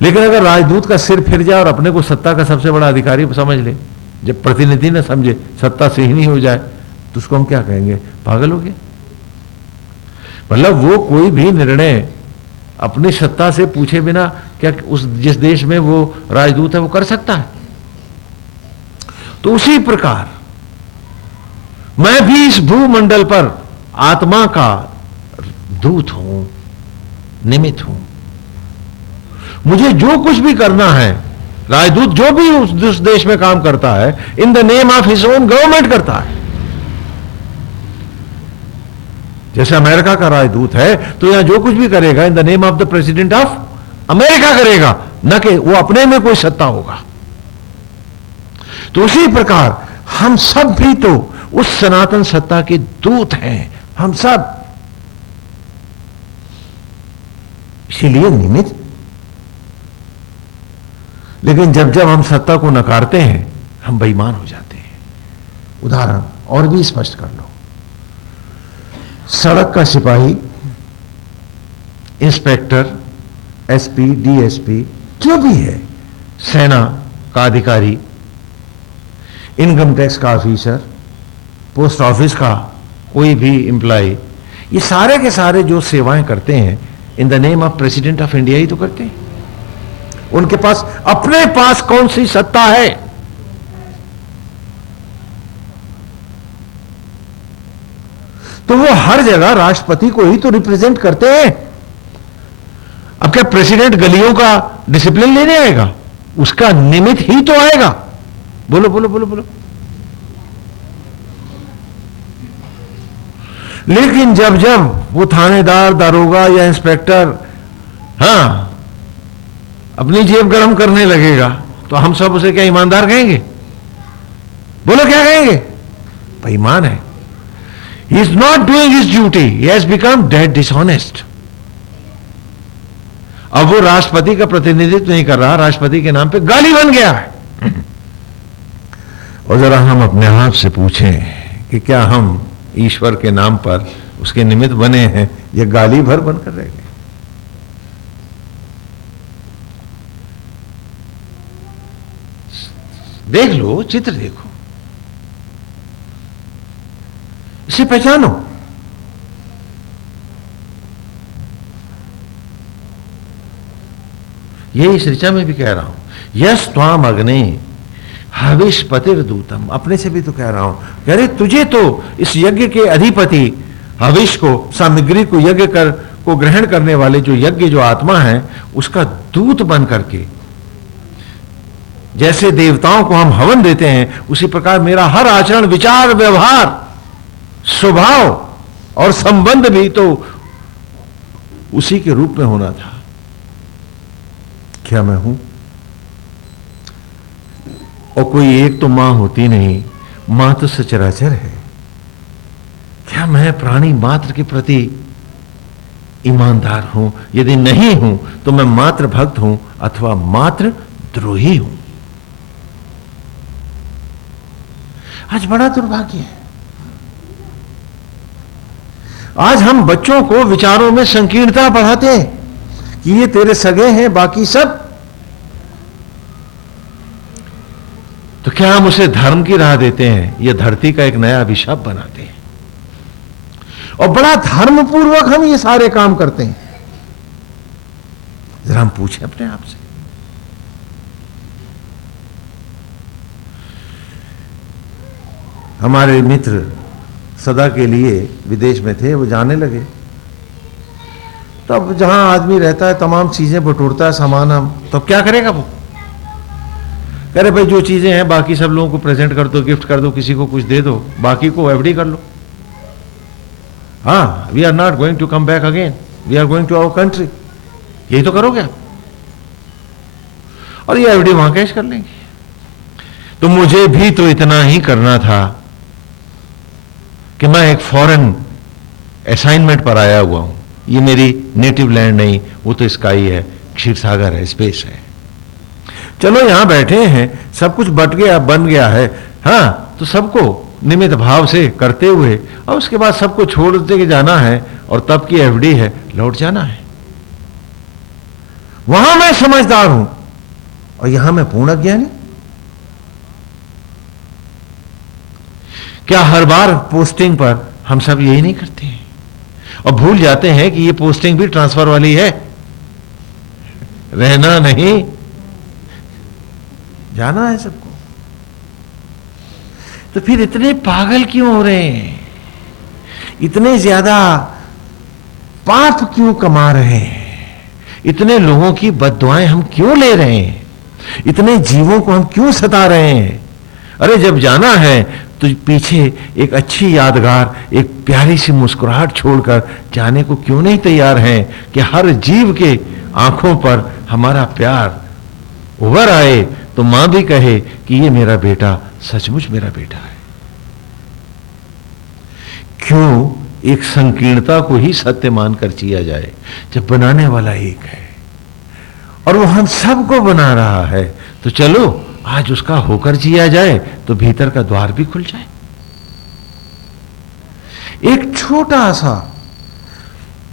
लेकिन अगर राजदूत का सिर फिर जाए और अपने को सत्ता का सबसे बड़ा अधिकारी समझ ले, जब प्रतिनिधि न समझे, सत्ता से ही नहीं हो जाए, तो उसको हम क्या कहेंगे? पागल हो गया। मतलब वो कोई भी निर्णय अपनी सत्ता से पूछे बिना क्या उस जिस देश में वो राजदूत है वो कर सकता है? तो उसी प्रकार मैं भी इस भूमंडल पर आत्मा का दूत हूं, निमित्त हूं। मुझे जो कुछ भी करना है, राजदूत जो भी उस देश में काम करता है, इन the name of his own government करता है। जैसे अमेरिका का राजदूत है तो यहां जो कुछ भी करेगा इन the name of the president of America करेगा, न कि वो अपने में कोई सत्ता होगा। तो उसी प्रकार हम सब भी तो उस सनातन सत्ता के दूत हैं, हम सब। इसीलिए निमित्त। लेकिन जब जब हम सत्ता को नकारते हैं हम बेईमान हो जाते हैं। उदाहरण और भी स्पष्ट कर लो, सड़क का सिपाही, इंस्पेक्टर, एसपी, डीएसपी, जो भी है, सेना का अधिकारी, इनकम टैक्स का ऑफिसर, पोस्ट ऑफिस का कोई भी एम्प्लॉय, ये सारे के सारे जो सेवाएं करते हैं in the name of president of India ही तो करते हैं। उनके पास अपने पास कौन सी सत्ता है? तो वो हर जगह राष्ट्रपति को ही तो रिप्रेजेंट करते हैं। अब क्या प्रेसिडेंट गलियों का डिसिप्लिन लेने आएगा? उसका निमित्त ही तो आएगा। बोलो बोलो बोलो बोलो। लेकिन जब जब वो थानेदार, दारोगा या इंस्पेक्टर अपनी जेब गर्म करने लगेगा तो हम सब उसे क्या ईमानदार कहेंगे? बोलो क्या कहेंगे? बेईमान है। He is not doing his duty. He has become dead dishonest. अब वो राष्ट्रपति का प्रतिनिधित्व नहीं कर रहा, राष्ट्रपति के नाम पे गाली बन गया है। और जरा हम अपने आप से पूछें कि क्या हम ईश्वर के नाम पर उसके निमित्त बने हैं या गाली भर बनकर रह गए? देख लो, चित्र देखो, इसे पहचानो। ये इस ऋचा में भी कह रहा हूं, यस त्वाम अग्नि हविष पतिर दूतम। अपने से भी तो कह रहा हूं, कह रहे तुझे तो इस यज्ञ के अधिपति, हविष को, सामग्री को, यज्ञ को ग्रहण करने वाले जो यज्ञ, जो आत्मा है, उसका दूत बन करके, जैसे देवताओं को हम हवन देते हैं, उसी प्रकार मेरा हर आचरण, विचार, व्यवहार, स्वभाव और संबंध भी तो उसी के रूप में होना था। क्या मैं हूं? और कोई एक तो मां होती नहीं, मां तो सचराचर है। क्या मैं प्राणी मात्र के प्रति ईमानदार हूं? यदि नहीं हूं तो मैं मात्र भक्त हूं अथवा मात्र द्रोही हूं। आज बड़ा दुर्भाग्य है। आज हम बच्चों को विचारों में संकीर्णता बढ़ाते हैं कि ये तेरे सगे हैं, बाकी सब। तो क्या हम उसे धर्म की राह देते हैं या धरती का एक नया अभिशाप बनाते हैं? और बड़ा धर्मपूर्वक हम ये सारे काम करते हैं। जरा हम पूछें अपने आप से। हमारे मित्र सदा के लिए विदेश में थे, वो जाने लगे। तब जहां आदमी रहता है, तमाम चीजें बटोरता है, सामान हम, तो अब क्या करेगा वो? कह रहे भाई जो चीजें हैं बाकी सब लोगों को प्रेजेंट कर दो, गिफ्ट कर दो, किसी को कुछ दे दो, बाकी को एफडी कर लो। हाँ, we are not going to come back again, we are going to our country. यही तो करोगे आप, और ये एफडी वहां कैश कर लेंगे। तो मुझे भी तो इतना ही करना था कि मैं एक फॉरेन असाइनमेंट पर आया हुआ हूं। ये मेरी नेटिव लैंड नहीं, वो तो स्काई है, क्षीर सागर है, स्पेस है। चलो यहां बैठे हैं, सब कुछ बट गया, बन गया है, हाँ, तो सबको निमित्त भाव से करते हुए और उसके बाद सबको छोड़ के जाना है, और तब की एफडी है, लौट जाना है। वहां मैं समझदार हूं और यहां मैं पूर्ण अज्ञानी। क्या हर बार पोस्टिंग पर हम सब यही नहीं करते हैं और भूल जाते हैं कि ये पोस्टिंग भी ट्रांसफर वाली है, रहना नहीं, जाना है सबको। तो फिर इतने पागल क्यों हो रहे हैं? इतने ज्यादा पाप क्यों कमा रहे हैं? इतने लोगों की बद्दुआएं हम क्यों ले रहे हैं? इतने जीवों को हम क्यों सता रहे हैं? अरे जब जाना है तो पीछे एक अच्छी यादगार, एक प्यारी सी मुस्कुराहट छोड़कर जाने को क्यों नहीं तैयार हैं कि हर जीव के आंखों पर हमारा प्यार उभर आए, तो मां भी कहे कि ये मेरा बेटा सचमुच मेरा बेटा है। क्यों एक संकीर्णता को ही सत्य मानकर जिया जाए, जब बनाने वाला एक है और वो हम सबको बना रहा है? तो चलो आज उसका होकर जिया जाए तो भीतर का द्वार भी खुल जाए। एक छोटा सा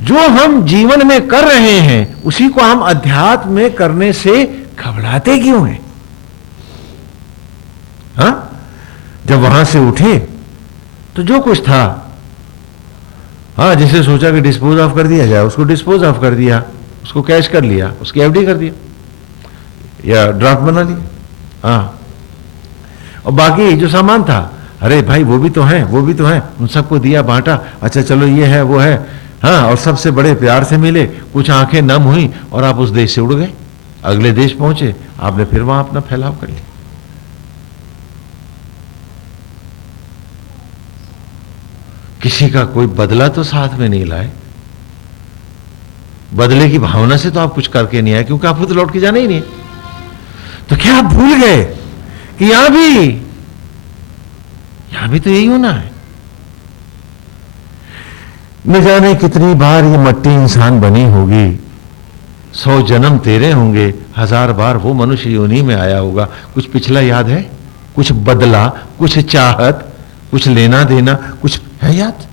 जो हम जीवन में कर रहे हैं, उसी को हम अध्यात्म में करने से घबराते क्यों हैं? हाँ, जब वहां से उठे तो जो कुछ था, हाँ, जिसे सोचा कि डिस्पोज ऑफ कर दिया जाए, उसको डिस्पोज ऑफ कर दिया, उसको कैश कर लिया, उसकी एफडी कर दिया या ड्राफ्ट बना लिया। हाँ, और बाकी जो सामान था, अरे भाई वो भी तो है, वो भी तो है, उन सबको दिया, बांटा, अच्छा चलो ये है वो है, हाँ, और सबसे बड़े प्यार से मिले, कुछ आंखें नम हुई और आप उस देश से उड़ गए, अगले देश पहुंचे, आपने फिर वहां अपना फैलाव कर लिया। किसी का कोई बदला तो साथ में नहीं लाए। बदले की भावना से तो आप कुछ करके नहीं आए, क्योंकि आपको तो लौट के जाना ही नहीं है। तो क्या आप भूल गए कि यहां भी तो यही होना है। न जाने कितनी बार ये मट्टी इंसान बनी होगी, 100 जन्म तेरे होंगे, 1000 बार वो मनुष्य योनि में आया होगा। कुछ पिछला याद है? कुछ बदला, कुछ चाहत, कुछ लेना देना, कुछ है याद?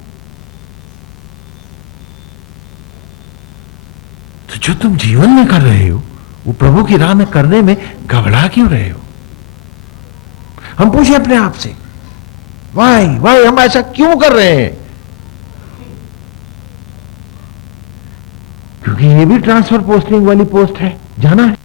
तो जो तुम जीवन में कर रहे हो वो प्रभु की राह में करने में घबरा क्यों रहे हो? हम पूछे अपने आप से, वाई हम ऐसा क्यों कर रहे हैं? क्योंकि ये भी ट्रांसफर पोस्टिंग वाली पोस्ट है, जाना है।